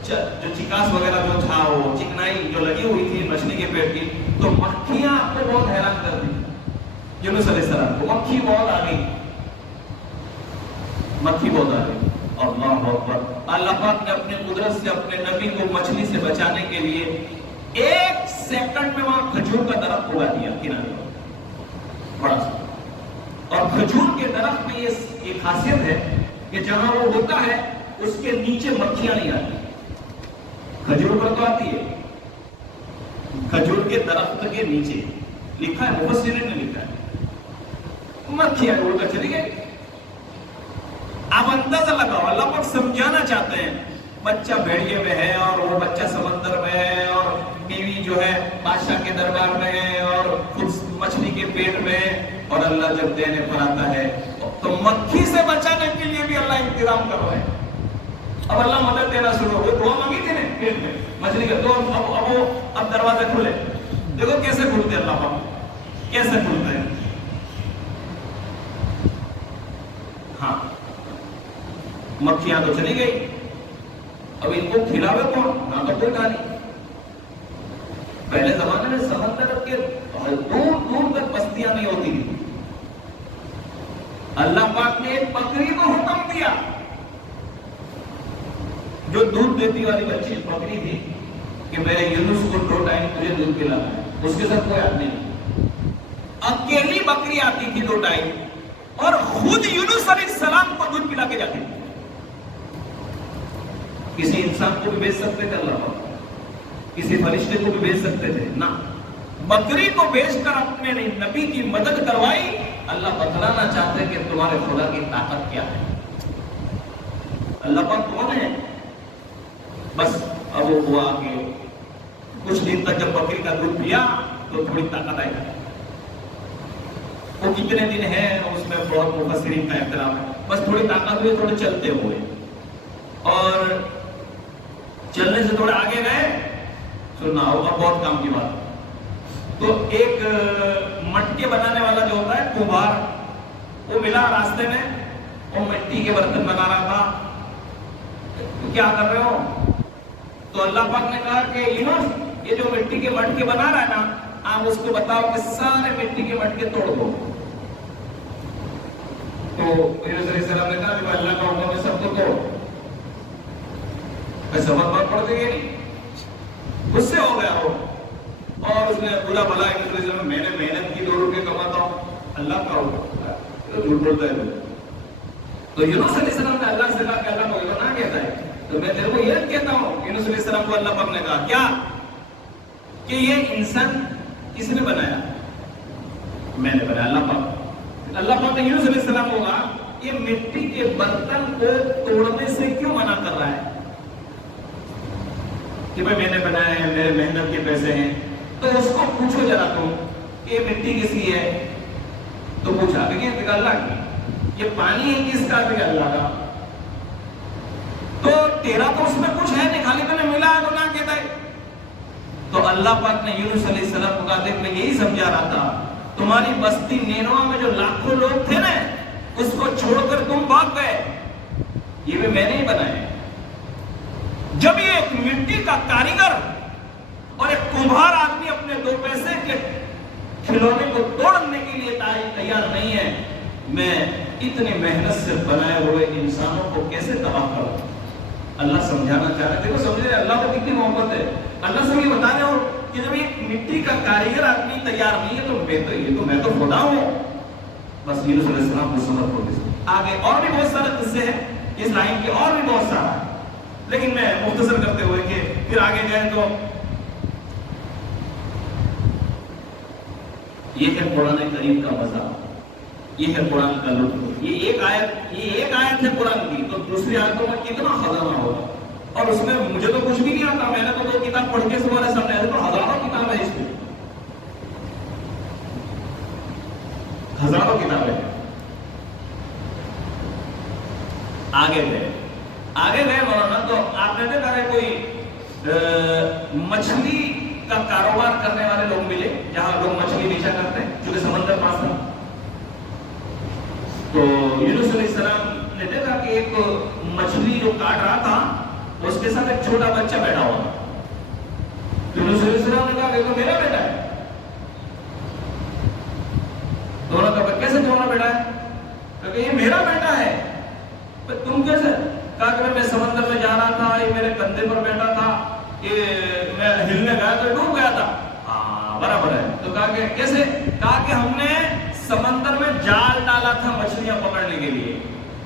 جو چکاس وغیرہ جو تھا، وہ چکنائی جو لگی ہوئی تھی مچھلی کے پیٹ کی، تو مکھیاں آپ کو بہت حیران کر دی. یونس علیہ السلام کو مکھی بہت آ گئی، مکھی بہت آ گئی. اللہ اکبر. اللہ پاک نے اپنے قدرت سے اپنے نبی کو مچھلی سے بچانے کے لیے 1 سیکنڈ میں وہاں کھجور کا درخت اگا دیا کنارے بڑا سا. اور کھجور کے درخت میں یہ ایک خاصیت ہے کہ جہاں وہ ہوتا ہے اس کے نیچے مکھیاں نہیں آتی. کھجور پر تو آتی ہے، کھجور کے درخت کے نیچے لکھا ہے مفسرین نے لکھا ہے. مکھیاں اڑ کر چلی گئی. آپ اندازہ لگاؤ اللہ پاک سمجھانا چاہتے ہیں بچہ بھیڑیے میں ہے اور وہ بچہ سمندر میں ہے اور بیوی جو ہے بادشاہ کے دربار میں ہے اور خود مچھلی کے پیٹ میں ہے اور اللہ جب دینے پر آتا ہے تو مکھی سے بچانے کے لیے بھی اللہ انتظام کر رہا ہے. اب اللہ مدد دینا شروع ہو گئی. دعا مانگی تھی نا پیٹ میں مچھلی کا تو اب دروازے کھلے. دیکھو کیسے کھلتے اللہ پاک کیسے کھلتے ہیں. ہاں مکھیاں تو چلی گئی. اب ان کو کھلاوے کون؟ نہ تو کوئی ڈالی. پہلے زمانے میں سمندر کے دور دور تک بستیاں نہیں ہوتی تھی. اللہ پاک نے ایک بکری کو حکم دیا جو دودھ دیتی والی بچی بکری تھی کہ میرے یونس کو 2 ٹائم تجھے دودھ پلانا ہے. اس کے ساتھ کوئی آدمی نہیں. اکیلی بکری آتی تھی 2 ٹائم اور خود یونس علیہ السلام کو دودھ پلا کے جاتی تھی. کسی انسان کو بھی بیچ سکتے تھے اللہ پاک, کسی فرشتے کو بھی بیچ سکتے تھے نہ. بکری کو بیچ کر اپنے نبی کی مدد کروائی. اللہ بتلانا چاہتے کہ تمہارے خدا کی طاقت کیا ہے. اللہ پاک کون ہے؟ بس اب وہ ہوا کہ کچھ دن تک جب بکری کا دودھ پیا تو تھوڑی طاقت آئی. وہ کتنے دن ہے اس میں بہت مفسرین کا اختلاف ہے. بس تھوڑی طاقت ہوئی, تھوڑے چلتے ہوئے اور چلنے سے تھوڑے آگے گئے. سننا ہوگا بہت کام کی بات. تو ایک مٹکے بنانے والا جو ہوتا ہے کمہار, وہ ملا راستے میں. وہ مٹی کے برتن بنا رہا تھا. کیا کر رہے ہو؟ تو اللہ پاک نے کہا کہ یونس یہ جو مٹی کے مٹکے بنا رہا ہے نا, آپ اس کو بتاؤ کہ سارے مٹی کے مٹکے توڑ دو. تو یونس علیہ السلام نے کہا کہ اللہ کا حکم ہے سب کو توڑ. سبق بات پڑھ دیں گے نہیں, غصے ہو گیا ہو اور اس نے بولا بھلا یونس علیہ السلام میں نے محنت کی 2 روپے کماتا ہوں, اللہ کا حکم جھوٹ بولتا ہے. تو یونس علیہ السلام نے اللہ سے کہا کہ اللہ کو یہ نہ کہتا ہے تو میں تیرے کو یہ کہتا ہوں. یونس علیہ السلام کو اللہ پاک نے کہا کیا کہ یہ انسان کس نے بنایا؟ میں نے بنایا, اللہ پاک. اللہ پاک نے یونس علیہ السلام کو کہا یہ مٹی کے برتن کو توڑنے سے کیوں منع کر رہا ہے کہ میں نے بنایا ہے, میرے محنت کے پیسے ہیں. تو اس کو پوچھو ذرا تم کہ یہ مٹی کس کی ہے؟ تو پوچھا کہ اللہ کی. یہ پانی ہے کس کا؟ کہ اللہ کا. تو تیرا تو اس میں کچھ ہے نہیں, خالی میں نے ملا ہے تو نہ کہتا ہے. تو اللہ پاک نے یونس علیہ السلام کو کہا دیکھ میں یہی سمجھا رہا تھا تمہاری بستی نینوا میں جو لاکھوں لوگ تھے نا اس کو چھوڑ کر تم بھاگ گئے, یہ بھی میں نے ہی بنایا. جب یہ ایک مٹی کا کاریگر اور ایک کمہار آدمی اپنے 2 پیسے کے کھلونے کو توڑنے کے لیے تیار نہیں ہے, میں اتنی محنت سے بنائے ہوئے انسانوں کو کیسے تباہ کروں؟ اللہ سمجھانا چاہ رہے. دیکھو سمجھ رہے اللہ کو کتنی محبت ہے. اللہ سے یہ بتا رہے ہو کہ جب ایک مٹی کا کاریگر آدمی تیار نہیں ہے تو میں تو خدا ہوں. بس یونس علیہ السلام کو سمجھ ہو گئی. آگے اور بھی بہت سارے قصے ہیں اس لائن کے, اور بھی بہت سارا, لیکن میں مختصر کرتے ہوئے کہ پھر آگے جائیں تو یہ ہے قرآن کریم کا مزہ, یہ ہے قرآن کا لطف. یہ ایک آیت ہے قرآن کی, تو دوسری آیتوں میں کتنا خزانہ ہوگا. اور اس میں مجھے تو کچھ بھی نہیں آتا, میں نے تو 2 کتاب پڑھ کے تمہارے سامنے آئے, تو ہزاروں کتاب ہے اس میں, ہزاروں کتابیں. آگے گئے مولانا تو آپ نے دیکھا ہے کوئی مچھلی کا کاروبار کرنے والے لوگ ملے جہاں لوگ مچھلی بیچا کرتے ہیں کیونکہ سمندر پاس تھا. تو یونس علیہ السلام نے دیکھا کہ ایک مچھلی جو کاٹ رہا تھا اس کے ساتھ ایک چھوٹا بچہ بیٹھا ہوا تھا. تو یونس علیہ السلام نے کہا کہ تو میرا بیٹا ہے. دونوں کا کیسے دونوں بیٹا ہے؟ کہ یہ میرا بیٹا ہے. تم کیسے؟ کہا کہ میں سمندر میں جا رہا تھا, یہ میرے کندھے پر بیٹھا تھا, یہ میں ہلنے گیا تو ڈوب گیا تھا. ہاں برابر ہے. تو کہا کہ کیسے؟ کہا کہ ہم نے سمندر میں جال ڈالا تھا مچھلیاں پکڑنے کے لیے,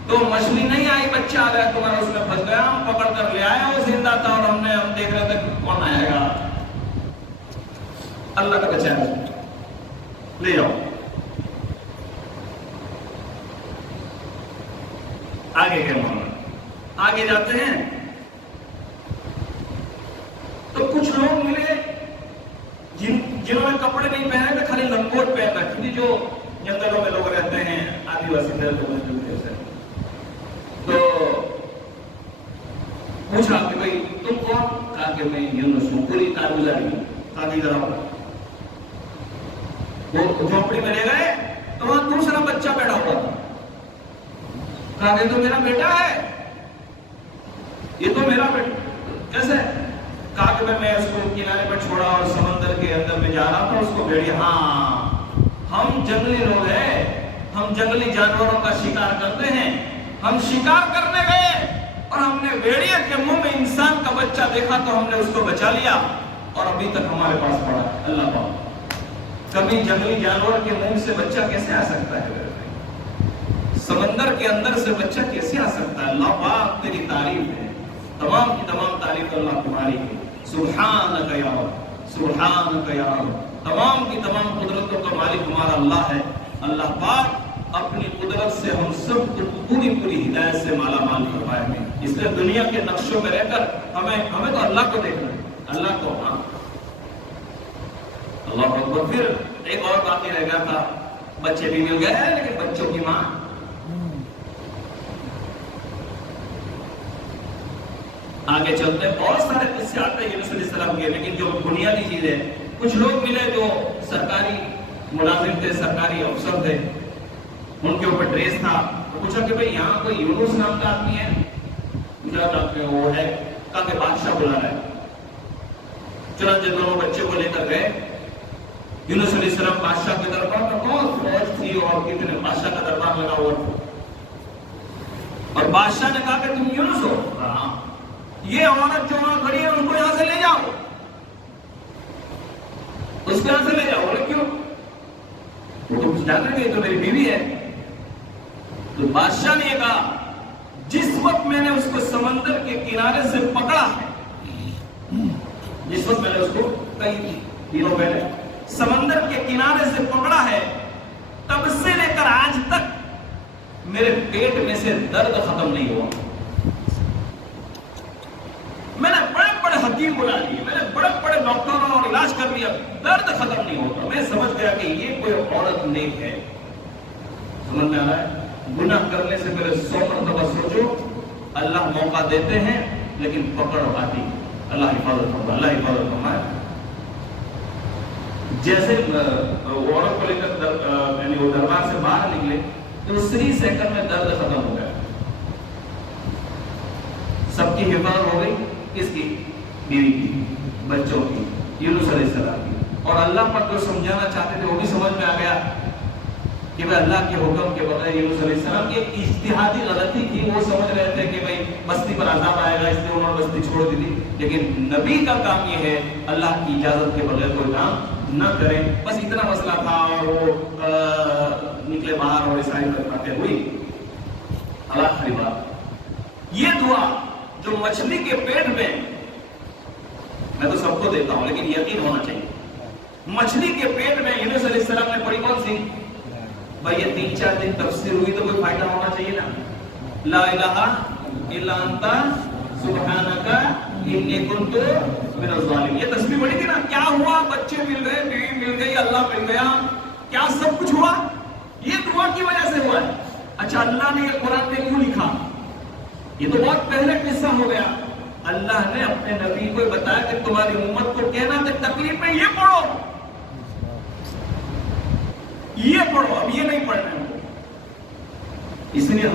تو مچھلی نہیں آئی, بچہ آ گیا تمہارا, اس میں پھنس گیا, ہم پکڑ کر لے آئے, وہ زندہ تھا اور ہم دیکھ رہے تھے کون آئے گا. اللہ کا بچہ ہے. لے جاؤ. آگے کیا معاملہ؟ آگے جاتے ہیں تو کچھ لوگ ملے جنہوں نے کپڑے نہیں پہنے تھے, خالی لنگوٹ پہن رکھی تھی, جو جنگلوں میں لوگ رہتے ہیں, آدیواسی سے. تو پوچھا کہ بھائی تم کون؟ کہا کہ میں یونس ہوں. پوری کارگزاری کہا کہ ادھر آؤ. وہ جھونپڑی میں لے گئے تو وہاں دوسرا بچہ بیٹھا ہوا تھا. کہا کہ تو میرا بیٹا ہے, یہ تو میرا بیٹا. کیسے؟ کہا کہ میں اس کو کنارے پر چھوڑا اور سمندر کے اندر میں جا رہا تھا, اس کو بھیڑیا. ہاں ہم جنگلی لوگ ہیں, ہم جنگلی جانوروں کا شکار کرتے ہیں. ہم شکار کرنے گئے اور ہم نے بھیڑیا کے منہ میں انسان کا بچہ دیکھا تو ہم نے اس کو بچا لیا اور ابھی تک ہمارے پاس پڑا. اللہ پاک, کبھی جنگلی جانور کے منہ سے بچہ کیسے آ سکتا ہے؟ سمندر کے اندر سے بچہ کیسے آ سکتا ہے؟ اللہ پاک تیری تعریف ہے, تمام کی تمام تعریف اللہ تمہاری ہے. سبحانک یا رب, سبحانک یا رب. تمام کی تمام قدرتوں کا مالک ہمارا اللہ ہے. اللہ پاک اپنی قدرت سے ہم سب کو پوری ہدایت سے مالا مال فرمائے ہیں. اس لیے دنیا کے نقشوں میں رہ کر ہمیں تو اللہ کو دیکھنا ہے, اللہ کو. ہاں اللہ اکبر. پھر ایک اور باقی رہ گیا تھا, بچے بھی مل گئے ہیں لیکن بچوں کی ماں. آگے چلتے ہیں, بہت سارے قصے آتے ہیں یونس علیہ السلام کے, لیکن جو بنیادی چیز ہے, کچھ لوگ ملے جو سرکاری ملازم تھے, سرکاری افسر تھے, ان کے اوپر ڈریس تھا. تو پوچھا کہ بھئی یہاں کوئی یونس نام کا آدمی ہے؟ پوچھا کہ وہ ہے. کہا کہ بادشاہ بلا رہا ہے. چنانچہ دونوں بچے کو لے کر گئے یونس علیہ السلام بادشاہ کے دربار میں. بہت فوج تھی اور کتنے بادشاہ کا دربار لگا ہوا تھا. اور بادشاہ نے کہا کہ تم یونس ہو؟ ہاں. یہ عورت جو وہاں کھڑی ہے ان کو یہاں سے لے جاؤ, اس کو یہاں سے لے جاؤ. بولے کیوں؟ وہ تو کچھ جانتے نہیں, تو میری بیوی ہے. تو بادشاہ نے یہ کہا, جس وقت میں نے اس کو سمندر کے کنارے سے پکڑا ہے, جس وقت میں نے اس کو کئی دنوں پہلے سمندر کے کنارے سے پکڑا ہے, تب سے لے کر آج تک میرے پیٹ میں سے درد ختم نہیں ہوا. میں نے بڑے بڑے حکیم بلا لیے, میں نے بڑے بڑے ڈاکٹروں اور علاج کر لیا, درد ختم نہیں ہوتا. میں سمجھ گیا کہ یہ کوئی عورت نیک ہے. سمجھ میں آ رہا ہے؟ گناہ کرنے سے پہلے 100 مرتبہ سوچو. اللہ موقع دیتے ہیں لیکن پکڑ آتی. اللہ حفاظت ہوگا, اللہ حفاظت ہوگا. جیسے وہ عورت کو لے کر یعنی وہ دربار سے باہر نکلے تو 3 سیکنڈ میں درد ختم ہو گیا. سب کی حفاظت ہو گئی. کس کی؟ بیوی کی, بچوں کی, یونس علیہ السلام کی. اور اللہ پر جو سمجھانا چاہتے تھے وہ بھی سمجھ میں آ گیا کہ بھائی اللہ کے حکم کے بغیر یونس علیہ السلام کی ایک اجتہادی غلطی تھی. وہ سمجھ رہے تھے کہ بھائی بستی پر عذاب آئے گا, اس لیے انہوں نے بستی چھوڑ دی تھی. لیکن نبی کا کام یہ ہے اللہ کی اجازت کے بغیر کوئی کام نہ کریں. بس اتنا مسئلہ تھا اور وہ نکلے باہر اور عیسائی باتیں ہوئی. اللہ خری بات, یہ دعا جو مچھلی کے پیٹ میں, میں تو سب کو دیتا ہوں لیکن یقین ہونا چاہیے, مچھلی کے پیٹ میں یونس علیہ السلام نے پڑھی کون سی؟ بھائی یہ 3-4 دن تفسیر ہوئی تو کوئی فائدہ ہونا چاہیے نا. لا الہ الا انت سبحانک انی کنت من الظالمین. یہ تسبیح پڑھی تھی نا. کیا ہوا؟ بچے مل گئے, بیوی مل گئی, اللہ مل گیا, کیا سب کچھ ہوا؟ یہ دعا کی وجہ سے ہوا ہے. اچھا اللہ نے یہ قرآن میں کیوں لکھا؟ یہ تو بہت پہلے قصہ ہو گیا. اللہ نے اپنے نبی کو بتایا کہ تمہاری امت کو کہنا کہ تکلیف میں یہ پڑھو, یہ پڑھو, اب یہ نہیں پڑھنا ہے. اس لیے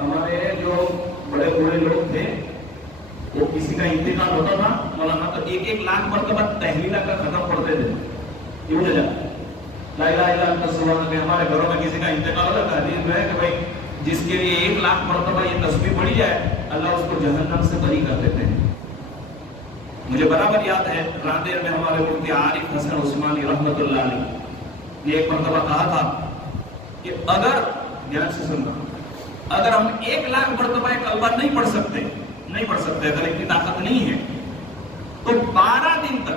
ہمارے جو بڑے بڑے لوگ تھے وہ کسی کا انتقال ہوتا تھا مولانا تو 1 لاکھ مرتبہ تحلیلہ کا ختم پڑھتے تھے. یہ ہو جائے لا الہ الا انت سبحانک. ہمارے گھروں میں کسی کا انتقال ہوتا تھا, حدیث میں ہے کہ بھائی جس کے لیے 1 لاکھ مرتبہ یہ تسبیح پڑھی جائے اللہ اس کو جہنم سے بری کر دیتے ہیں. مجھے برابر یاد ہے راندیر میں ہمارے مفتی عارف حسن عثمانی رحمۃ اللہ علیہ نے ایک مرتبہ کہا تھا کہ اگر دھیان سے سننا, اگر ہم 1 لاکھ مرتبہ ایک کلمہ نہیں پڑھ سکتے, اگر اتنی طاقت نہیں ہے تو 12 دن تک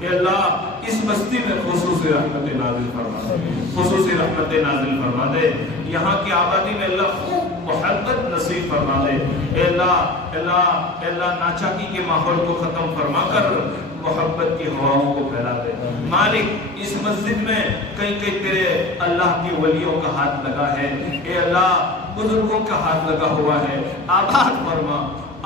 اے اللہ اس بستی میں خصوصی رحمت نازل فرما دے, خصوصی رحمت نازل فرما دے. یہاں کی آبادی میں اللہ خوب محبت نصیب فرما دے. اے اللہ اللہ اللہ ناچاکی کے ماحول کو ختم فرما کر محبت کی ہواؤں کو پھیلا دے. مالک اس مسجد میں کئی کئی تیرے اللہ کے ولیوں کا ہاتھ لگا ہے. اے اللہ بزرگوں کا ہاتھ لگا ہوا ہے. آباد فرما,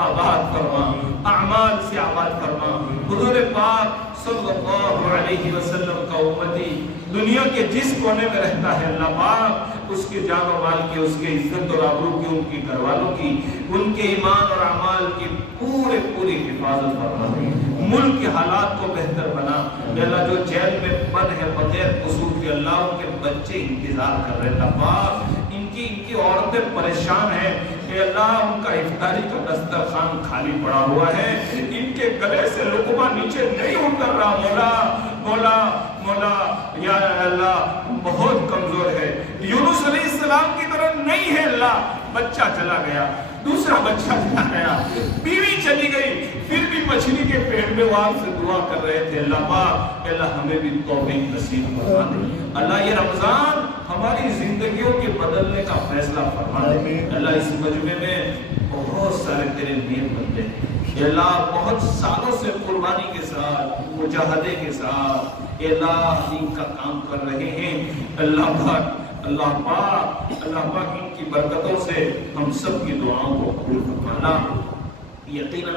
آباد فرما, اعمال سے آباد فرما. حضور پاک صلی اللہ علیہ وسلم کا امتی دنیا کے جس کونے میں رہتا ہے اللہ پاک اس کے جان و مال کی, اس کے عزت اور آبرو کی, ان کی گھر والوں کی, ان کے ایمان اور اعمال کی پوری حفاظت فرما. ملک کے حالات کو بہتر بنا. یا اللہ جو جیل میں بند ہے بغیر قصور کے, اللہ ان کے بچے انتظار کر رہے ہیں اللہ پاک, ان کی عورتیں پریشان ہیں. کہ اللہ ان کا افطاری کا دسترخوان خالی پڑا ہوا ہے, ان کے گلے سے لقمہ نیچے نہیں اتر رہا. مولا مولا مولا یا اللہ بہت کمزور ہے, یونس علیہ السلام کی طرح نہیں ہے. اللہ بچہ چلا گیا, دوسرا بچہ چلا گیا, بیوی چلی گئی, پھر بھی مچھلی کے پیٹ میں وہ آپ سے دعا کر رہے تھے. اللہ پاک اللہ ہمیں بھی توفیق نصیب فرما دے. اللہ یہ رمضان ہماری زندگیوں کے بدلنے کا فیصلہ فرما دے. اللہ اس مجمع میں بہت سارے تیرے نیک بندے ہیں. اے اللہ بہت سالوں سے قربانی کے ساتھ, مجاہدے کے ساتھ اے اللہ دین کا کام کر رہے ہیں. اللہ پاک اللہ پاک اللہ پاک ان کی برکتوں سے ہم سب کی دعاؤں کو قبول فرمانا. یقیناً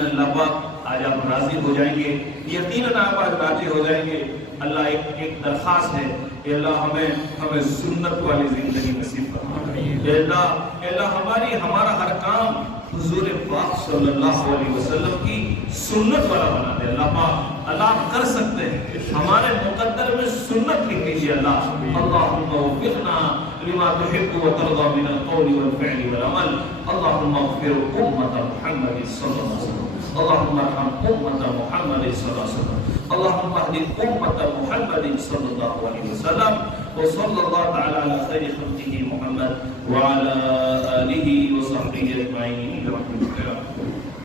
اللہ پاک آج آپ راضی ہو جائیں گے, یقیناً آپ آج راضی ہو جائیں گے. اللہ ایک درخواست ہے کہ اللہ ہمیں سنت والی زندگی نصیب فرما. اے اللہ ہمارا ہر کام حضور پاک صلی اللہ علیہ وسلم کی سنت والا بنا دے. اللہ پاک اللہ آپ کر سکتے ہیں, ہمارے مقدر میں سنت لکھ لیجیے. اللہ اللہم وفقنا لما تحب وترضى من القول والفعل والعمل. اللهم اغفر امة محمد صلی اللہ علیہ وسلم. اللهم ارحم امة محمد صلی اللہ علیہ وسلم. اللهم اهد امة محمد صلی اللہ علیہ وسلم. وصلی اللہ تعالی علی خیر خلقه محمد وعلى آلہ وصحبہ اجمعین.